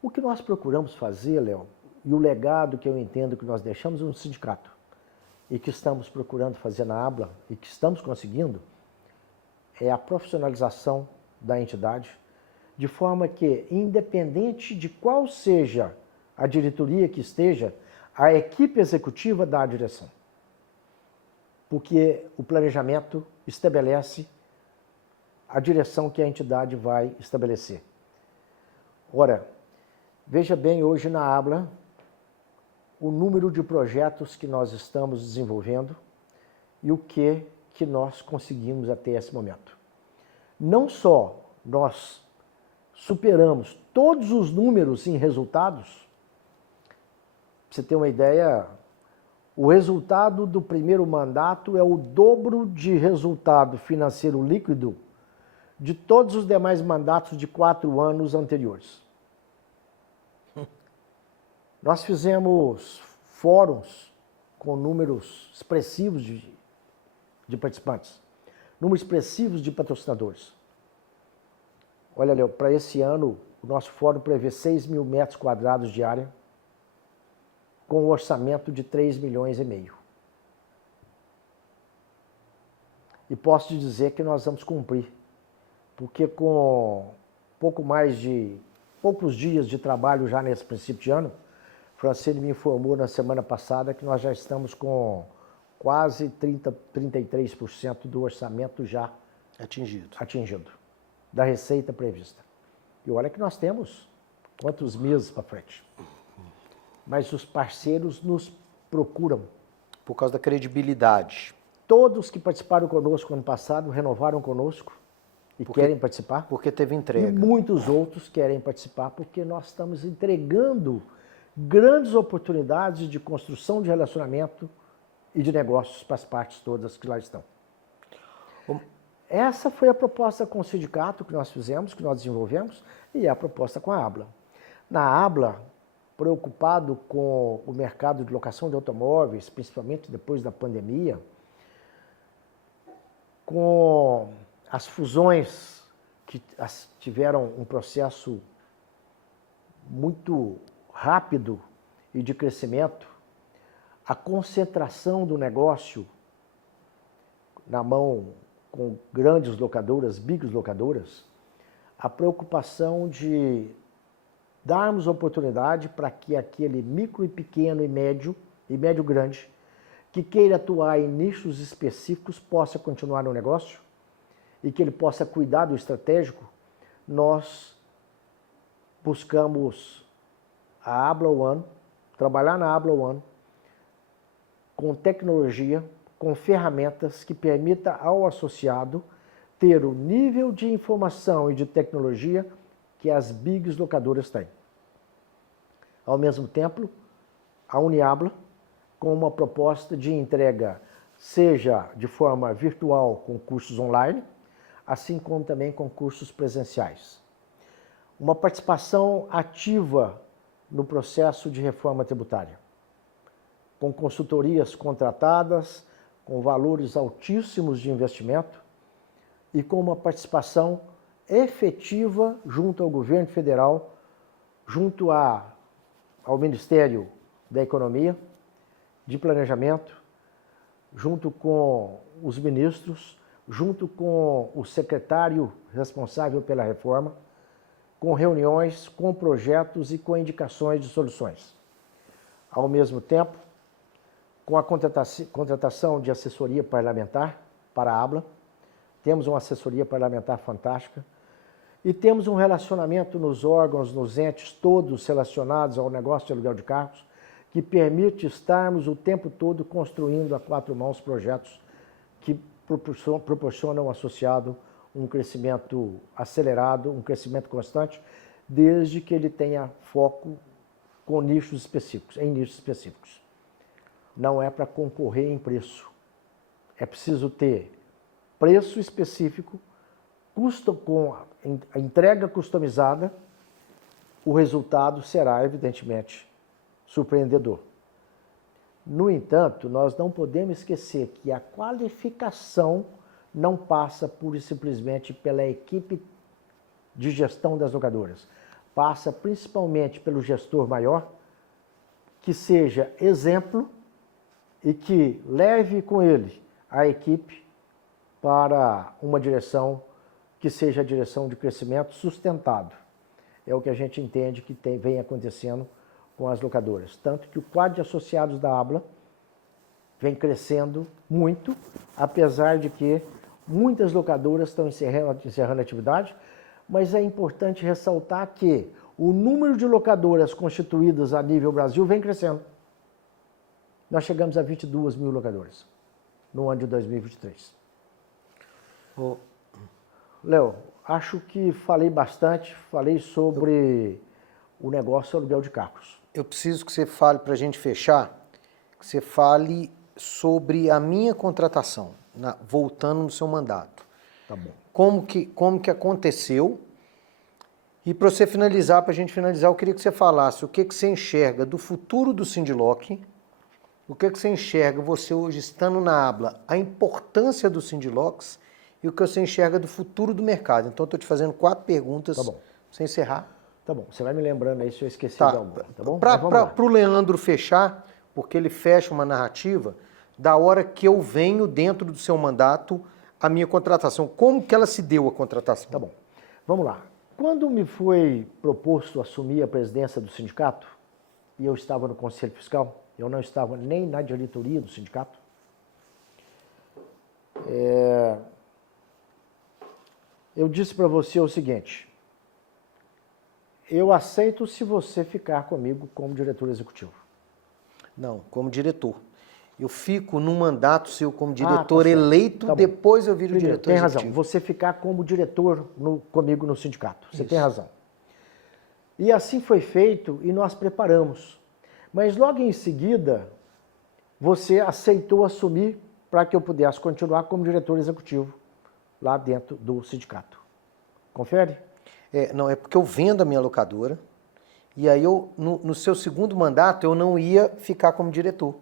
O que nós procuramos fazer, Léo, e o legado que eu entendo que nós deixamos no sindicato e que estamos procurando fazer na ABLA e que estamos conseguindo, é a profissionalização da entidade, de forma que, independente de qual seja a diretoria que esteja, a equipe executiva dá a direção. Porque o planejamento estabelece a direção que a entidade vai estabelecer. Ora, veja bem hoje na ABLA o número de projetos que nós estamos desenvolvendo e o que nós conseguimos até esse momento. Não só nós superamos todos os números em resultados, para você ter uma ideia, o resultado do primeiro mandato é o dobro de resultado financeiro líquido de todos os demais mandatos de 4 anos anteriores. Nós fizemos fóruns com números expressivos de participantes, números expressivos de patrocinadores. Olha, Léo, para esse ano, o nosso fórum prevê 6 mil metros quadrados de área, com um orçamento de 3,5 milhões. E posso te dizer que nós vamos cumprir, porque com poucos dias de trabalho já nesse princípio de ano, Francine me informou na semana passada que nós já estamos com quase 33% do orçamento já atingido, da receita prevista. E olha que nós temos quantos meses para frente. Mas os parceiros nos procuram. Por causa da credibilidade. Todos que participaram conosco ano passado renovaram conosco e querem participar. Porque teve entrega. E muitos outros querem participar porque nós estamos entregando grandes oportunidades de construção de relacionamento e de negócios para as partes todas que lá estão. Essa foi a proposta com o sindicato que nós fizemos, que nós desenvolvemos, e a proposta com a ABLA. Na ABLA, preocupado com o mercado de locação de automóveis, principalmente depois da pandemia, com as fusões que tiveram um processo muito rápido e de crescimento, a concentração do negócio na mão com grandes locadoras, big locadoras, a preocupação de darmos oportunidade para que aquele micro e pequeno e médio grande que queira atuar em nichos específicos possa continuar no negócio e que ele possa cuidar do estratégico, nós buscamos a ABLA One, trabalhar na ABLA One com tecnologia, com ferramentas que permita ao associado ter o nível de informação e de tecnologia que as big locadoras têm. Ao mesmo tempo, a Uniabla, com uma proposta de entrega seja de forma virtual com cursos online, assim como também com cursos presenciais. Uma participação ativa no processo de reforma tributária, com consultorias contratadas, com valores altíssimos de investimento e com uma participação efetiva junto ao governo federal, junto ao Ministério da Economia, de Planejamento, junto com os ministros, junto com o secretário responsável pela reforma, com reuniões, com projetos e com indicações de soluções. Ao mesmo tempo, com a contratação de assessoria parlamentar para a ABLA, temos uma assessoria parlamentar fantástica e temos um relacionamento nos órgãos, nos entes todos relacionados ao negócio de aluguel de carros, que permite estarmos o tempo todo construindo a quatro mãos projetos que proporcionam associado um crescimento acelerado, um crescimento constante, desde que ele tenha foco com nichos específicos, em nichos específicos. Não é para concorrer em preço. É preciso ter preço específico, custo com a entrega customizada, o resultado será, evidentemente, surpreendedor. No entanto, nós não podemos esquecer que a qualificação não passa pura e simplesmente pela equipe de gestão das locadoras. Passa principalmente pelo gestor maior, que seja exemplo e que leve com ele a equipe para uma direção que seja a direção de crescimento sustentado. É o que a gente entende que vem acontecendo com as locadoras. Tanto que o quadro de associados da ABLA vem crescendo muito, apesar de que muitas locadoras estão encerrando a atividade, mas é importante ressaltar que o número de locadoras constituídas a nível Brasil vem crescendo. Nós chegamos a 22 mil locadoras no ano de 2023. Léo, acho que falei bastante, falei sobre o negócio aluguel de carros. Eu preciso que você fale, para a gente fechar, que você fale sobre a minha contratação, voltando no seu mandato. Tá bom. Como que aconteceu? E para você finalizar, para a gente finalizar, eu queria que você falasse o que você enxerga do futuro do Sindiloc, o que você enxerga, você hoje estando na ABLA, a importância dos Sindilocs e o que você enxerga do futuro do mercado. Então, estou te fazendo 4 perguntas para você encerrar. Tá bom, você vai me lembrando aí se eu esqueci de alguma, tá bom? Para o Leandro fechar, porque ele fecha uma narrativa, da hora que eu venho dentro do seu mandato, a minha contratação. Como que ela se deu a contratação? Tá bom, vamos lá. Quando me foi proposto assumir a presidência do sindicato, e eu estava no Conselho Fiscal, eu não estava nem na diretoria do sindicato, eu disse para você o seguinte: eu aceito se você ficar comigo como diretor executivo. Não, como diretor. Eu fico num mandato seu como diretor eleito, depois eu viro diretor executivo. Tem razão, você ficar como diretor comigo no sindicato, você tem razão. E assim foi feito e nós preparamos. Mas logo em seguida, você aceitou assumir para que eu pudesse continuar como diretor executivo lá dentro do sindicato. Confere? Não, é porque eu vendo a minha locadora e aí eu, no seu segundo mandato, eu não ia ficar como diretor.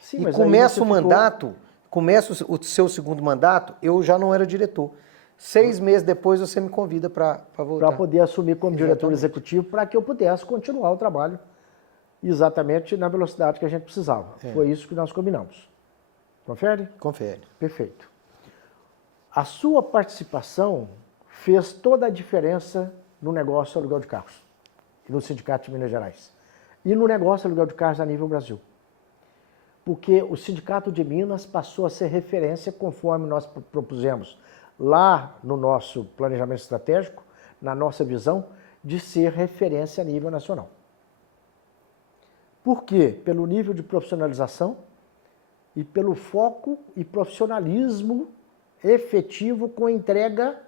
Sim, e mas começa o mandato, começa o seu segundo mandato, eu já não era diretor. 6 meses depois você me convida para voltar. Para poder assumir como diretor executivo, para que eu pudesse continuar o trabalho exatamente na velocidade que a gente precisava. Foi isso que nós combinamos. Confere? Confere. Perfeito. A sua participação fez toda a diferença no negócio aluguel de carros, no Sindicato de Minas Gerais, e no negócio aluguel de carros a nível Brasil. Porque o Sindicato de Minas passou a ser referência conforme nós propusemos lá no nosso planejamento estratégico, na nossa visão, de ser referência a nível nacional. Por quê? Pelo nível de profissionalização e pelo foco e profissionalismo efetivo com entrega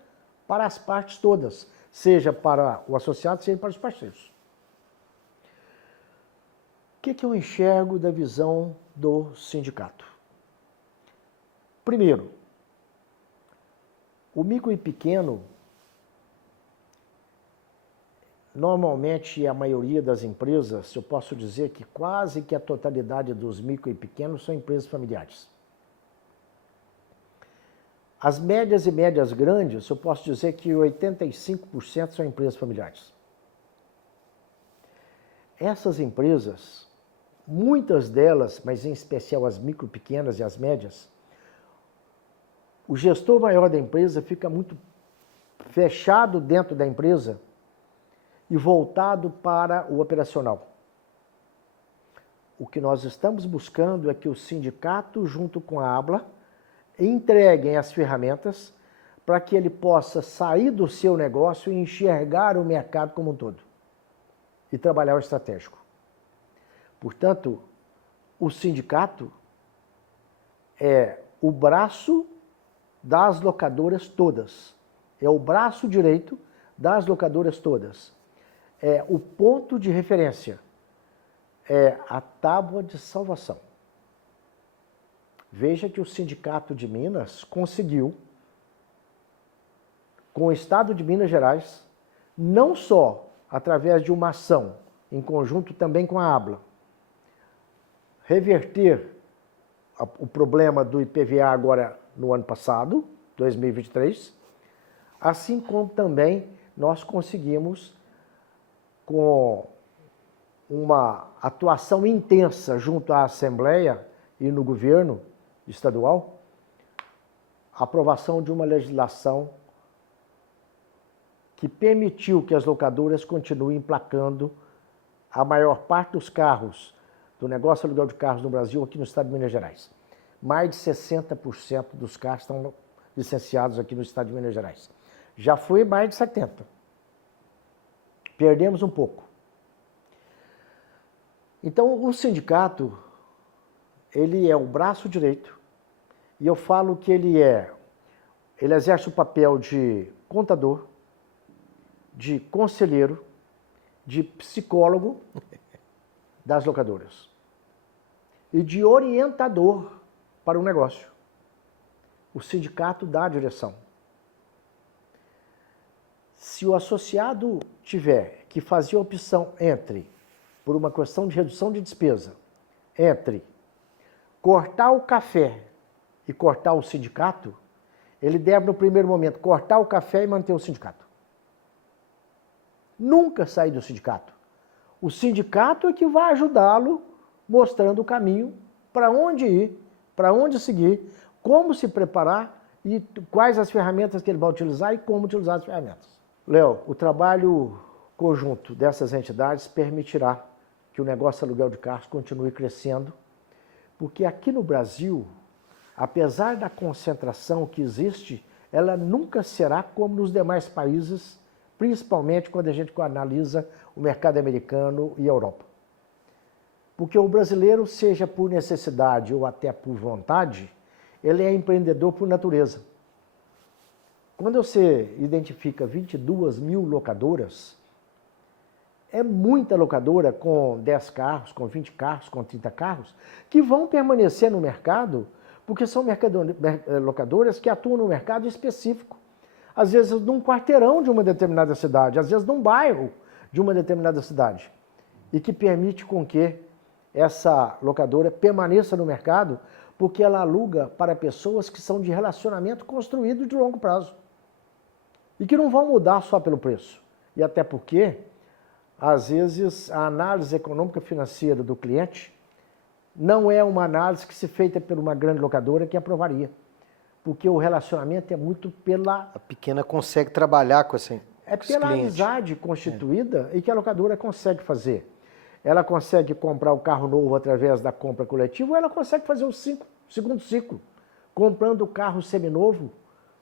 para as partes todas, seja para o associado, seja para os parceiros. O que eu enxergo da visão do sindicato? Primeiro, o micro e pequeno, normalmente a maioria das empresas, eu posso dizer que quase que a totalidade dos micro e pequenos são empresas familiares. As médias e médias grandes, eu posso dizer que 85% são empresas familiares. Essas empresas, muitas delas, mas em especial as micro, pequenas e as médias, o gestor maior da empresa fica muito fechado dentro da empresa e voltado para o operacional. O que nós estamos buscando é que o sindicato, junto com a ABLA, entreguem as ferramentas para que ele possa sair do seu negócio e enxergar o mercado como um todo e trabalhar o estratégico. Portanto, o sindicato é o braço das locadoras todas, é o braço direito das locadoras todas, é o ponto de referência, é a tábua de salvação. Veja que o Sindicato de Minas conseguiu, com o Estado de Minas Gerais, não só através de uma ação, em conjunto também com a ABLA, reverter o problema do IPVA agora no ano passado, 2023, assim como também nós conseguimos, com uma atuação intensa junto à Assembleia e no governo estadual, a aprovação de uma legislação que permitiu que as locadoras continuem emplacando a maior parte dos carros, do negócio aluguel de carros no Brasil, aqui no estado de Minas Gerais. Mais de 60% dos carros estão licenciados aqui no estado de Minas Gerais. Já foi mais de 70%. Perdemos um pouco. Então, o sindicato, ele é o braço direito, e eu falo que ele exerce o papel de contador, de conselheiro, de psicólogo das locadoras e de orientador para o negócio. O sindicato dá a direção. Se o associado tiver que fazer a opção entre, por uma questão de redução de despesa, entre cortar o café e cortar o sindicato, ele deve, no primeiro momento, cortar o café e manter o sindicato. Nunca sair do sindicato. O sindicato é que vai ajudá-lo, mostrando o caminho, para onde ir, para onde seguir, como se preparar e quais as ferramentas que ele vai utilizar e como utilizar as ferramentas. Léo, o trabalho conjunto dessas entidades permitirá que o negócio aluguel de carros continue crescendo, porque aqui no Brasil, apesar da concentração que existe, ela nunca será como nos demais países, principalmente quando a gente analisa o mercado americano e a Europa. Porque o brasileiro, seja por necessidade ou até por vontade, ele é empreendedor por natureza. Quando você identifica 22 mil locadoras, é muita locadora com 10 carros, com 20 carros, com 30 carros, que vão permanecer no mercado, porque são locadoras que atuam no mercado específico. Às vezes num quarteirão de uma determinada cidade, às vezes num bairro de uma determinada cidade, e que permite com que essa locadora permaneça no mercado, porque ela aluga para pessoas que são de relacionamento construído de longo prazo, e que não vão mudar só pelo preço. E até porque, às vezes, a análise econômica financeira do cliente não é uma análise que se feita por uma grande locadora que aprovaria. Porque o relacionamento é muito pela... A pequena consegue trabalhar com esse É pela amizade constituída e que a locadora consegue fazer. Ela consegue comprar o carro novo através da compra coletiva, ou ela consegue fazer o segundo ciclo, comprando o carro seminovo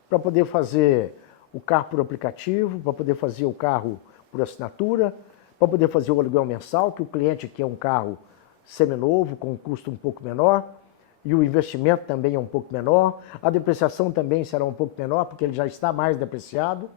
para poder fazer o carro por aplicativo, para poder fazer o carro por assinatura, para poder fazer o aluguel mensal, que o cliente quer um carro seminovo, com um custo um pouco menor, e o investimento também é um pouco menor, a depreciação também será um pouco menor, porque ele já está mais depreciado.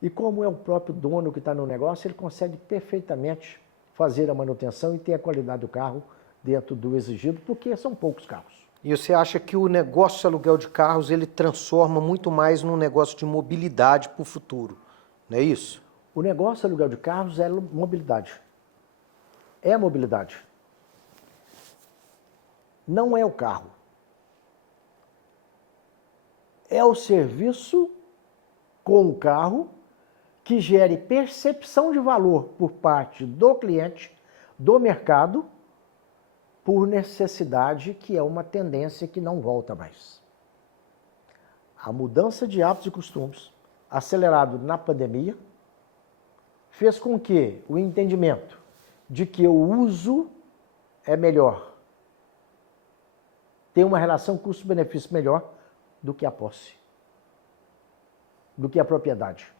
E como é o próprio dono que está no negócio, ele consegue perfeitamente fazer a manutenção e ter a qualidade do carro dentro do exigido, porque são poucos carros. E você acha que o negócio de aluguel de carros ele transforma muito mais num negócio de mobilidade para o futuro, não é isso? O negócio de aluguel de carros é mobilidade. É mobilidade. Não é o carro. É o serviço com o carro que gere percepção de valor por parte do cliente, do mercado, por necessidade, que é uma tendência que não volta mais. A mudança de hábitos e costumes, acelerado na pandemia, fez com que o entendimento de que o uso é melhor, tem uma relação custo-benefício melhor do que a posse, do que a propriedade.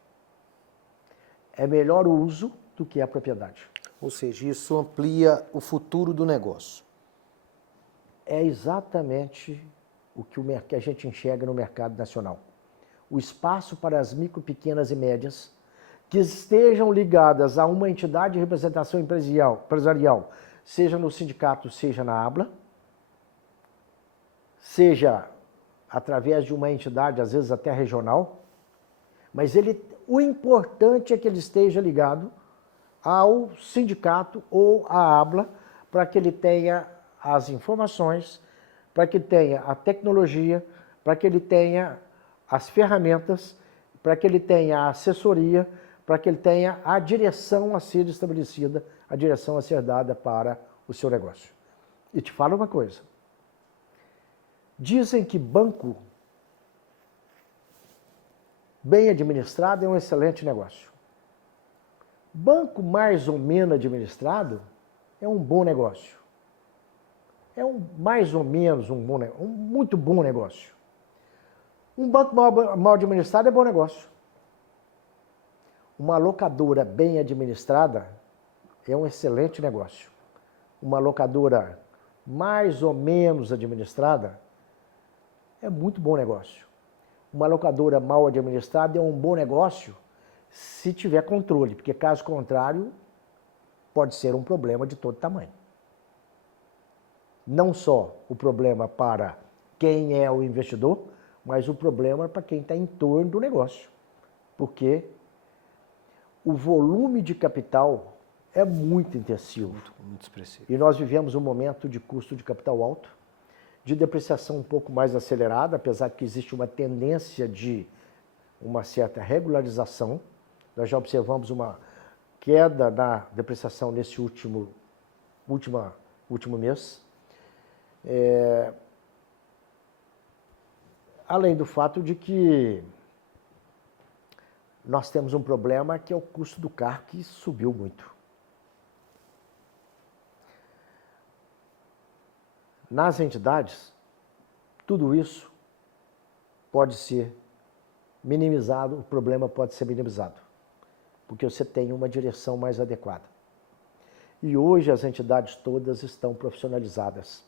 É melhor o uso do que a propriedade. Ou seja, isso amplia o futuro do negócio. É exatamente o que a gente enxerga no mercado nacional. O espaço para as micro, pequenas e médias que estejam ligadas a uma entidade de representação empresarial, seja no sindicato, seja na ABLA, seja através de uma entidade, às vezes até regional, mas o importante é que ele esteja ligado ao sindicato ou à ABLA, para que ele tenha as informações, para que tenha a tecnologia, para que ele tenha as ferramentas, para que ele tenha a assessoria, para que ele tenha a direção a ser estabelecida, a direção a ser dada para o seu negócio. E te falo uma coisa. Dizem que banco bem administrado é um excelente negócio. Banco mais ou menos administrado é um bom negócio. É mais ou menos um muito bom negócio. Um banco mal administrado é bom negócio. Uma locadora bem administrada é um excelente negócio. Uma locadora mais ou menos administrada é muito bom negócio. Uma locadora mal administrada é um bom negócio se tiver controle, porque caso contrário, pode ser um problema de todo tamanho. Não só o problema para quem é o investidor, mas o problema para quem está em torno do negócio. Porque o volume de capital é muito intensivo. Muito expressivo. E nós vivemos um momento de custo de capital alto, de depreciação um pouco mais acelerada, apesar que existe uma tendência de uma certa regularização. Nós já observamos uma queda na depreciação nesse último mês. Além do fato de que nós temos um problema que é o custo do carro, que subiu muito. Nas entidades, tudo isso pode ser minimizado, o problema pode ser minimizado, porque você tem uma direção mais adequada. E hoje as entidades todas estão profissionalizadas,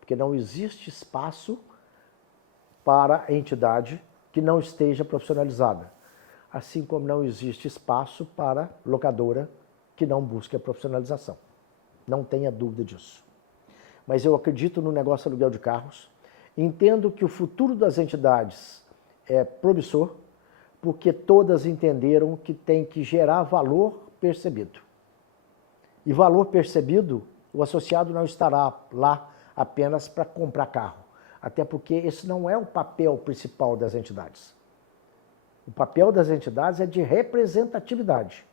porque não existe espaço para a entidade que não esteja profissionalizada, assim como não existe espaço para locadora que não busque a profissionalização. Não tenha dúvida disso. Mas eu acredito no negócio de aluguel de carros, entendo que o futuro das entidades é promissor, porque todas entenderam que tem que gerar valor percebido. E valor percebido, o associado não estará lá apenas para comprar carro, até porque esse não é o papel principal das entidades. O papel das entidades é de representatividade.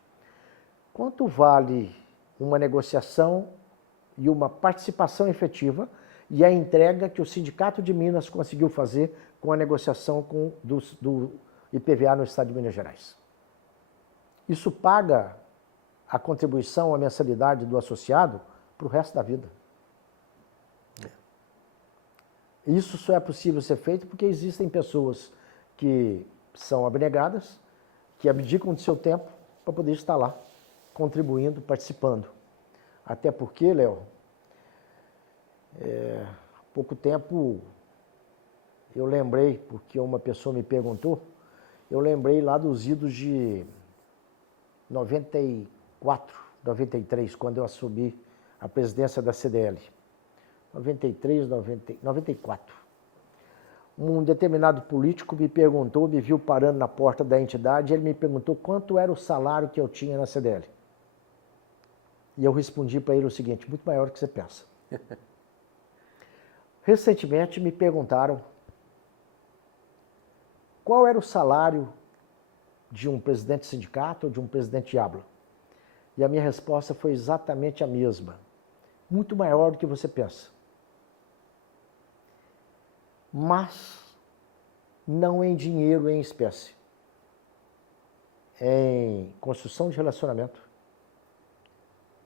Quanto vale uma negociação e uma participação efetiva e a entrega que o Sindicato de Minas conseguiu fazer com a negociação do IPVA no estado de Minas Gerais? Isso paga a contribuição, a mensalidade do associado para o resto da vida. Isso só é possível ser feito porque existem pessoas que são abnegadas, que abdicam do seu tempo para poder estar lá, contribuindo, participando. Até porque, Léo, há pouco tempo eu lembrei, porque uma pessoa me perguntou, eu lembrei lá dos idos de 94, 93, quando eu assumi a presidência da CDL. 93, 94. Um determinado político me perguntou, me viu parando na porta da entidade, ele me perguntou quanto era o salário que eu tinha na CDL. E eu respondi para ele o seguinte: muito maior do que você pensa. Recentemente me perguntaram qual era o salário de um presidente de sindicato ou de um presidente de ABLA. E a minha resposta foi exatamente a mesma. Muito maior do que você pensa. Mas não em dinheiro em espécie. Em construção de relacionamento,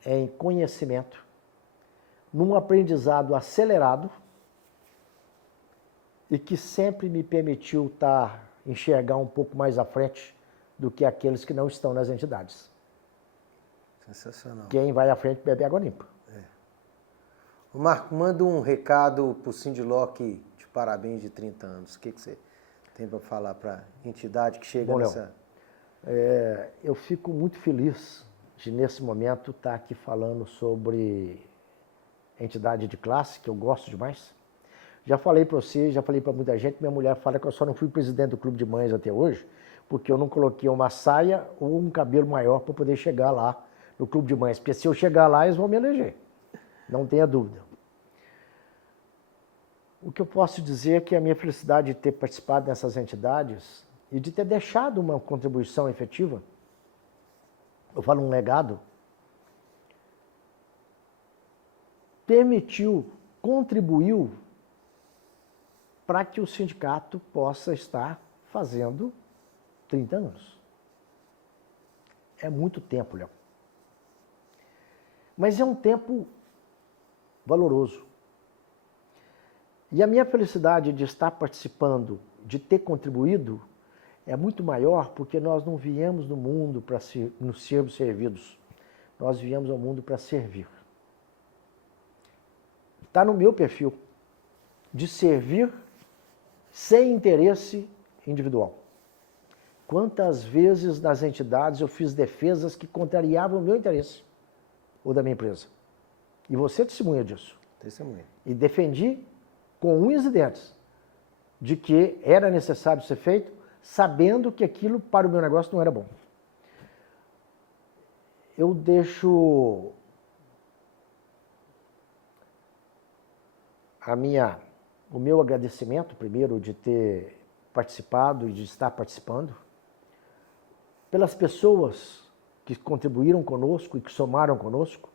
em conhecimento, num aprendizado acelerado e que sempre me permitiu enxergar um pouco mais à frente do que aqueles que não estão nas entidades. Sensacional. Quem vai à frente bebe água limpa. Ô Marco, manda um recado para o Sindiloc de parabéns de 30 anos. O que você tem para falar para a entidade que chega nessa... Eu fico muito feliz de, nesse momento, estar aqui falando sobre entidade de classe, que eu gosto demais. Já falei para você, já falei para muita gente, minha mulher fala que eu só não fui presidente do Clube de Mães até hoje, porque eu não coloquei uma saia ou um cabelo maior para poder chegar lá no Clube de Mães. Porque se eu chegar lá, eles vão me eleger. Não tenha dúvida. O que eu posso dizer é que a minha felicidade de ter participado dessas entidades e de ter deixado uma contribuição efetiva, eu falo um legado, contribuiu para que o sindicato possa estar fazendo 30 anos. É muito tempo, Léo. Mas é um tempo valoroso. E a minha felicidade de estar participando, de ter contribuído, é muito maior porque nós não viemos no mundo para nos sermos servidos. Nós viemos ao mundo para servir. Está no meu perfil de servir sem interesse individual. Quantas vezes nas entidades eu fiz defesas que contrariavam o meu interesse ou da minha empresa? E você testemunha disso. Testemunha. E defendi com unhas e dentes de que era necessário ser feito, sabendo que aquilo para o meu negócio não era bom. Eu deixo o meu agradecimento, primeiro, de ter participado e de estar participando, pelas pessoas que contribuíram conosco e que somaram conosco,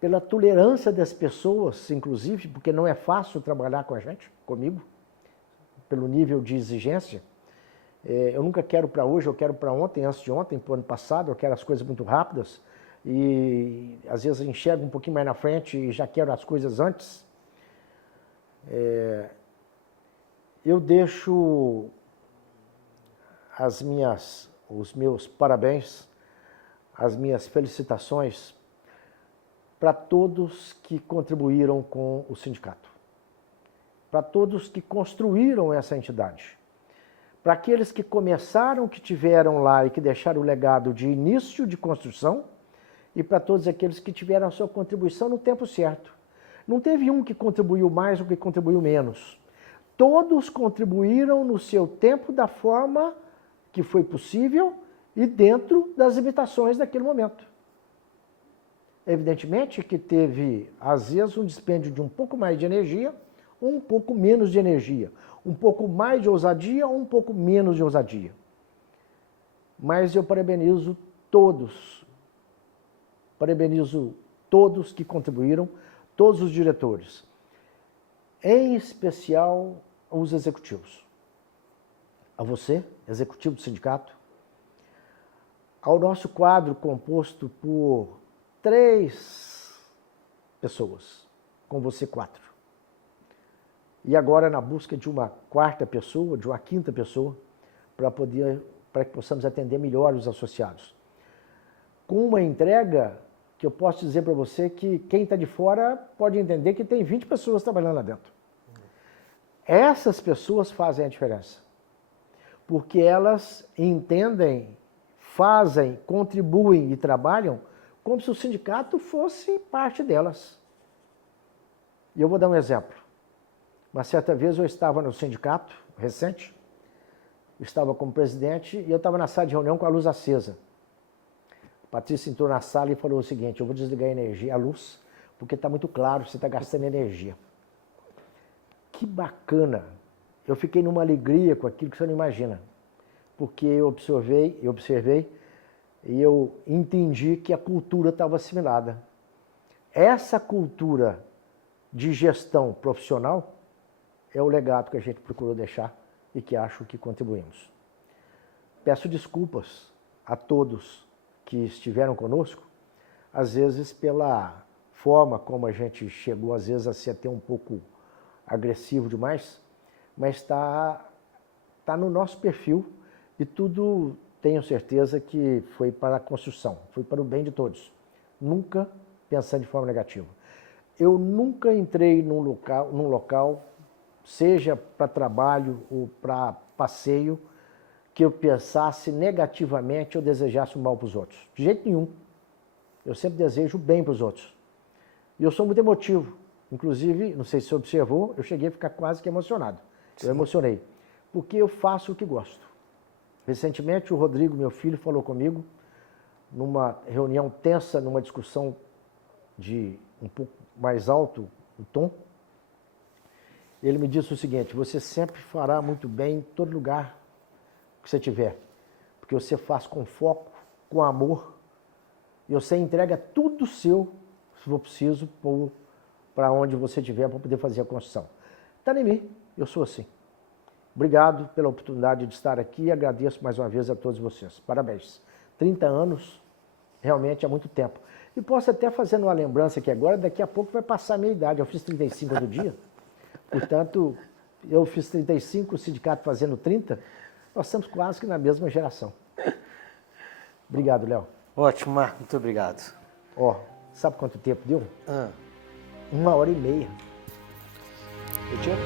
pela tolerância das pessoas, inclusive, porque não é fácil trabalhar com a gente, comigo, pelo nível de exigência. Eu nunca quero para hoje, eu quero para ontem, antes de ontem, para o ano passado, eu quero as coisas muito rápidas e às vezes eu enxergo um pouquinho mais na frente e já quero as coisas antes. Eu deixo os meus parabéns, as minhas felicitações para todos que contribuíram com o sindicato, para todos que construíram essa entidade, para aqueles que começaram, que tiveram lá e que deixaram o legado de início de construção, e para todos aqueles que tiveram a sua contribuição no tempo certo. Não teve um que contribuiu mais ou que contribuiu menos. Todos contribuíram no seu tempo da forma que foi possível e dentro das limitações daquele momento. Evidentemente que teve, às vezes, um dispêndio de um pouco mais de energia, ou um pouco menos de energia, um pouco mais de ousadia ou um pouco menos de ousadia. Mas eu parabenizo todos que contribuíram, todos os diretores, em especial os executivos. A você, executivo do sindicato, ao nosso quadro composto por 3 pessoas, com você 4. E agora na busca de uma 4ª pessoa, de uma 5ª pessoa, para que possamos atender melhor os associados. Com uma entrega que eu posso dizer para você que quem está de fora pode entender que tem 20 pessoas trabalhando lá dentro. Essas pessoas fazem a diferença, porque elas entendem, fazem, contribuem e trabalham como se o sindicato fosse parte delas. E eu vou dar um exemplo. Uma certa vez eu estava no sindicato, recente, estava como presidente e eu estava na sala de reunião com a luz acesa. A Patrícia entrou na sala e falou o seguinte: eu vou desligar a luz, porque está muito claro, você está gastando energia. Que bacana! Eu fiquei numa alegria com aquilo que você não imagina. Porque eu observei e eu entendi que a cultura estava assimilada. Essa cultura de gestão profissional é o legado que a gente procurou deixar e que acho que contribuímos. Peço desculpas a todos que estiveram conosco, às vezes pela forma como a gente chegou, às vezes, a ser até um pouco agressivo demais, mas está no nosso perfil e tudo tenho certeza que foi para a construção, foi para o bem de todos. Nunca pensando de forma negativa. Eu nunca entrei num local, seja para trabalho ou para passeio, que eu pensasse negativamente ou desejasse o mal para os outros. De jeito nenhum. Eu sempre desejo o bem para os outros. E eu sou muito emotivo. Inclusive, não sei se você observou, eu cheguei a ficar quase que emocionado. Sim. Eu emocionei. Porque eu faço o que gosto. Recentemente, o Rodrigo, meu filho, falou comigo, numa reunião tensa, numa discussão de um pouco mais alto o tom. Ele me disse o seguinte: você sempre fará muito bem em todo lugar que você tiver, porque você faz com foco, com amor, e você entrega tudo seu, se for preciso, para onde você estiver, para poder fazer a construção. Está em mim, eu sou assim. Obrigado pela oportunidade de estar aqui e agradeço mais uma vez a todos vocês. Parabéns. 30 anos, realmente é muito tempo. E posso até fazer uma lembrança aqui agora, daqui a pouco vai passar a minha idade. Eu fiz 35 no dia, portanto, eu fiz 35, o sindicato fazendo 30, nós estamos quase que na mesma geração. Obrigado, Léo. Ótimo, Marco, muito obrigado. Ó, sabe quanto tempo deu? 1h30. Eu tinha...